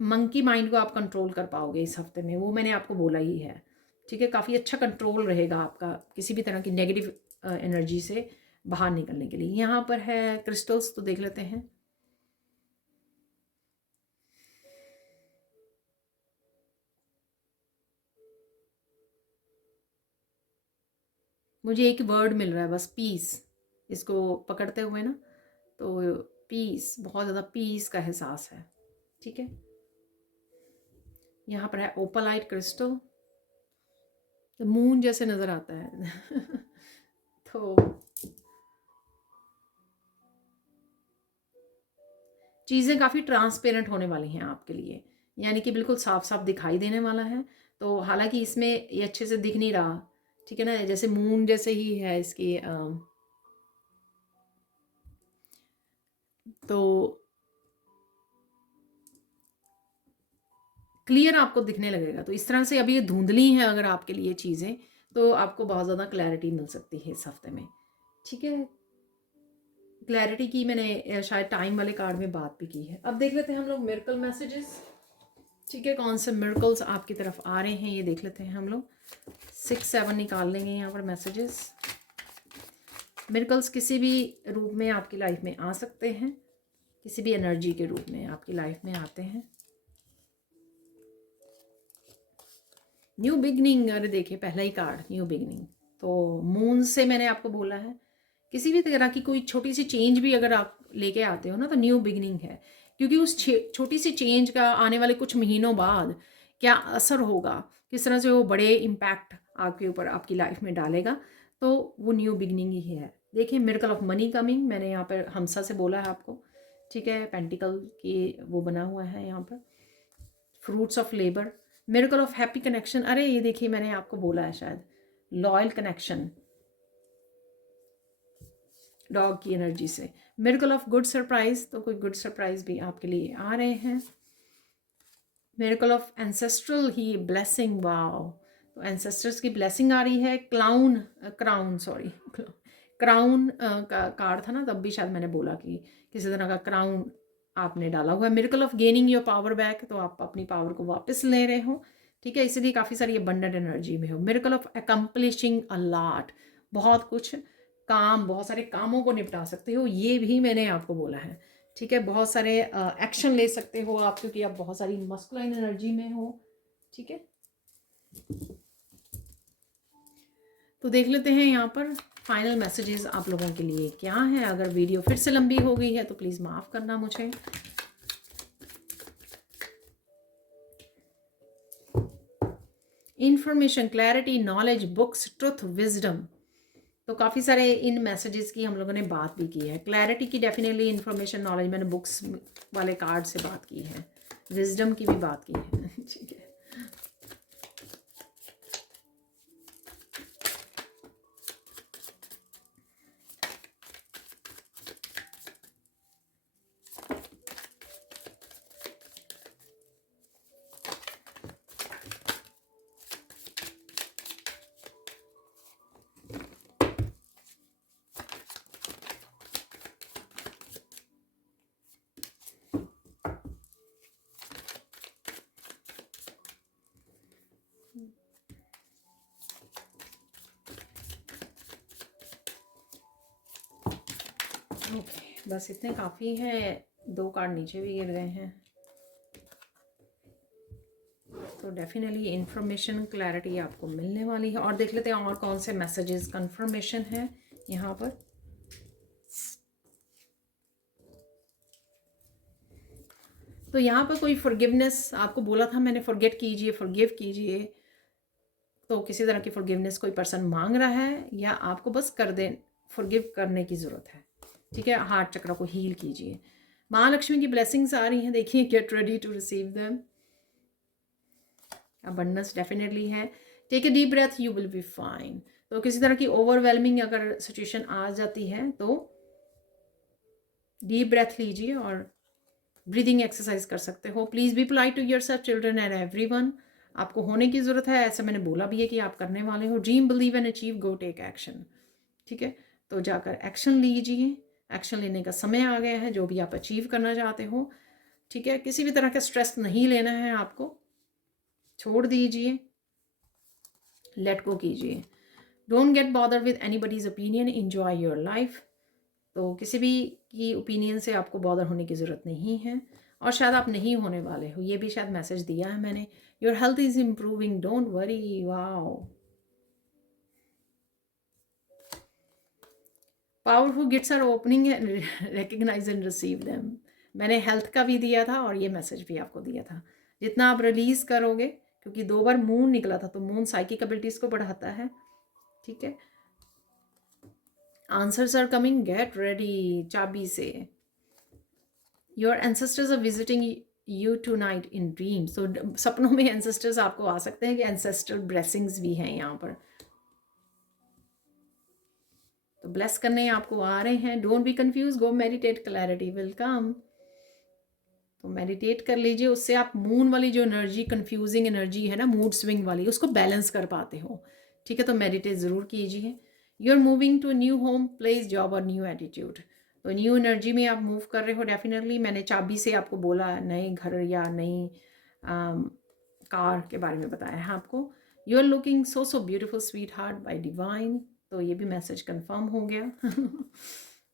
मंकी माइंड को आप कंट्रोल कर पाओगे इस हफ्ते में, वो मैंने आपको बोला ही है। ठीक है, काफ़ी अच्छा कंट्रोल रहेगा आपका किसी भी तरह की नेगेटिव एनर्जी से बाहर निकलने के लिए। यहाँ पर है क्रिस्टल्स, तो देख लेते हैं। मुझे एक वर्ड मिल रहा है बस, पीस। इसको पकड़ते हुए ना, तो पीस, बहुत ज़्यादा पीस का एहसास है। ठीक है, यहाँ पर है ओपलाइट क्रिस्टल, तो मून जैसे नज़र आता है तो चीज़ें काफ़ी ट्रांसपेरेंट होने वाली हैं आपके लिए, यानी कि बिल्कुल साफ साफ दिखाई देने वाला है। तो हालांकि इसमें ये अच्छे से दिख नहीं रहा, ठीक है ना, जैसे मून जैसे ही है इसकी, तो क्लियर आपको दिखने लगेगा। तो इस तरह से अभी ये धुंधली हैं अगर आपके लिए चीज़ें, तो आपको बहुत ज़्यादा क्लैरिटी मिल सकती है इस हफ्ते में। ठीक है, क्लैरिटी की मैंने शायद टाइम वाले कार्ड में बात भी की है। अब देख लेते हैं हम लोग मिरेकल मैसेजेस। ठीक है, कौन से मिरेकल्स आपकी तरफ आ रहे हैं ये देख लेते हैं हम लोग। 6-7 निकाल लेंगे यहाँ पर मैसेजेस। मिरेकल्स किसी भी रूप में आपकी लाइफ में आ सकते हैं, किसी भी एनर्जी के रूप में आपकी लाइफ में आते हैं। न्यू बिगनिंग, अरे देखिए पहला ही कार्ड न्यू बिगनिंग, तो मून से मैंने आपको बोला है किसी भी तरह की कोई छोटी सी चेंज भी अगर आप लेके आते हो ना, तो न्यू बिगनिंग है। क्योंकि उस छोटी सी चेंज का आने वाले कुछ महीनों बाद क्या असर होगा, किस तरह से वो बड़े इम्पैक्ट आपके ऊपर, आपकी लाइफ में डालेगा, तो वो न्यू बिगनिंग ही है। देखिए मिरेकल ऑफ मनी कमिंग, मैंने यहाँ पर हमसा से बोला है आपको। ठीक है, पेंटिकल की वो बना हुआ है यहाँ पर, fruits of labour, miracle of happy connection, अरे ये देखिए मैंने आपको बोला है शायद, लॉयल कनेक्शन डॉग की एनर्जी से, मिरेकल ऑफ गुड सरप्राइज, तो कोई गुड सरप्राइज भी आपके लिए आ रहे हैं। Miracle of ancestral he blessing, wow, तो एंसेस्टर्स की ब्लेसिंग आ रही है। क्राउन सॉरी क्राउन का कार्ड था ना, तब भी शायद मैंने बोला कि किसी तरह का क्राउन आपने डाला हुआ है। Miracle of gaining your power back, तो आप अपनी पावर को वापस ले रहे हो। ठीक है, इसलिए काफ़ी सारी अबंडेंट एनर्जी में हो। Miracle of accomplishing a lot, बहुत कुछ काम, बहुत सारे कामों को निपटा सकते हो, ये भी मैंने आपको बोला है। ठीक है, बहुत सारे एक्शन ले सकते हो आप, क्योंकि आप बहुत सारी मस्कुलाइन एनर्जी में हो। ठीक है, तो देख लेते हैं यहाँ पर फाइनल मैसेजेस आप लोगों के लिए क्या है। अगर वीडियो फिर से लंबी हो गई है तो प्लीज़ माफ़ करना मुझे। Information, clarity, knowledge, books, truth, wisdom, तो काफ़ी सारे इन मैसेजेस की हम लोगों ने बात भी की है। क्लैरिटी की डेफिनेटली, इंफॉर्मेशन, नॉलेज, मैंने बुक्स वाले कार्ड से बात की है, विजडम की भी बात की है ठीक है, ओके बस इतने काफ़ी हैं। 2 कार्ड नीचे भी गिर गए हैं, तो डेफिनेटली इंफॉर्मेशन, क्लैरिटी आपको मिलने वाली है। और देख लेते हैं और कौन से मैसेजेस कंफर्मेशन है यहाँ पर। तो यहाँ पर कोई फॉरगिवनेस आपको बोला था मैंने, फॉरगेट कीजिए, फॉरगिव कीजिए, तो किसी तरह की फॉरगिवनेस कोई पर्सन मांग रहा है या आपको बस कर दे, फॉरगिव करने की ज़रूरत है। ठीक है, हार्ट चक्र को हील कीजिए। महालक्ष्मी की ब्लेसिंग्स आ रही हैं, देखिए, get ready to receive them. Abundance definitely है। Take a deep breath, you will be fine. तो किसी तरह की ओवरवेलमिंग अगर सिचुएशन आ जाती है तो डीप ब्रेथ लीजिए और ब्रीदिंग एक्सरसाइज कर सकते हो। Please be polite to yourself, children and everyone. आपको होने की ज़रूरत है, ऐसा मैंने बोला भी है कि आप करने वाले हो। Dream, believe and achieve, go take action. ठीक है, तो जाकर एक्शन लीजिए। एक्शन लेने का समय आ गया है, जो भी आप अचीव करना चाहते हो। ठीक है, किसी भी तरह का स्ट्रेस नहीं लेना है आपको, छोड़ दीजिए, लेट गो कीजिए। Don't get bother with anybody's opinion, enjoy your life. तो किसी भी की ओपिनियन से आपको बॉदर होने की ज़रूरत नहीं है, और शायद आप नहीं होने वाले हो, ये भी शायद मैसेज दिया है मैंने। Your health is improving, don't worry. Wow, powerful gifts are opening, recognise and receive them. मैंने हेल्थ का भी दिया था और ये मैसेज भी आपको दिया था। जितना आप रिलीज़ करोगे, क्योंकि 2 बार मून निकला था, तो मून साइकिक एबिलिटीज़ को बढ़ाता है। ठीक है, answers are coming, get ready. चाबी से your ancestors are visiting you tonight in dreams. तो सपनों में एंसेस्टर्स आपको आ सकते हैं, कि एंसेस्टर ब्लेसिंग्स भी हैं यहाँ पर, तो ब्लेस करने आपको आ रहे हैं। Don't be confuse, go meditate, clarity will come. तो मेडिटेट कर लीजिए, उससे आप मून वाली जो एनर्जी, कंफ्यूजिंग एनर्जी है ना, मूड स्विंग वाली, उसको बैलेंस कर पाते हो। ठीक है, तो मेडिटेट ज़रूर कीजिए। You are moving to new home, place, job और न्यू एटीट्यूड। तो न्यू एनर्जी में आप मूव कर रहे हो डेफिनेटली। मैंने चाबी से आपको बोला, नए घर या नई कार के बारे में बताया है आपको। You are looking so so beautiful sweetheart by divine. तो ये भी मैसेज कंफर्म हो गया।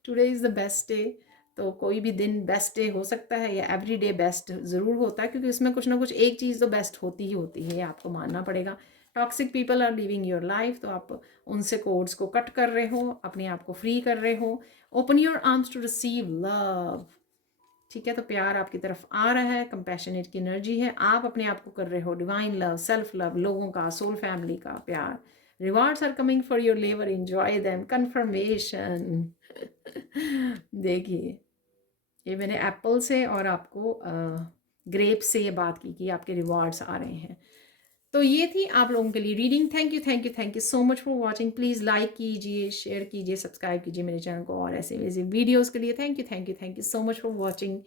Today is the best day. तो कोई भी दिन बेस्ट डे हो सकता है, या एवरी डे बेस्ट ज़रूर होता है, क्योंकि उसमें कुछ ना कुछ एक चीज़ तो बेस्ट होती ही होती है, आपको मानना पड़ेगा। Toxic people are living your life, तो आप उनसे कोड्स को कट कर रहे हो, अपने आप को फ्री कर रहे हो। Open your arms to receive love. ठीक है, तो प्यार आपकी तरफ आ रहा है, कंपैशनेट की एनर्जी है, आप अपने आप को कर रहे हो डिवाइन लव, सेल्फ लव, लोगों का, सोल फैमिली का प्यार। Rewards are coming for your labour, enjoy them, confirmation. देखिए, ये मैंने एप्पल से और आपको ग्रेप से ये बात की कि आपके रिवार्ड्स आ रहे हैं। तो ये थी आप लोगों के लिए reading. Thank you, thank you, thank you so much for watching. Please like कीजिए, शेयर कीजिए, सब्सक्राइब कीजिए मेरे चैनल को, और ऐसे वैसे वीडियोज़ के लिए thank you, thank you, thank you so much for watching,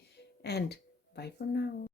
and bye for now.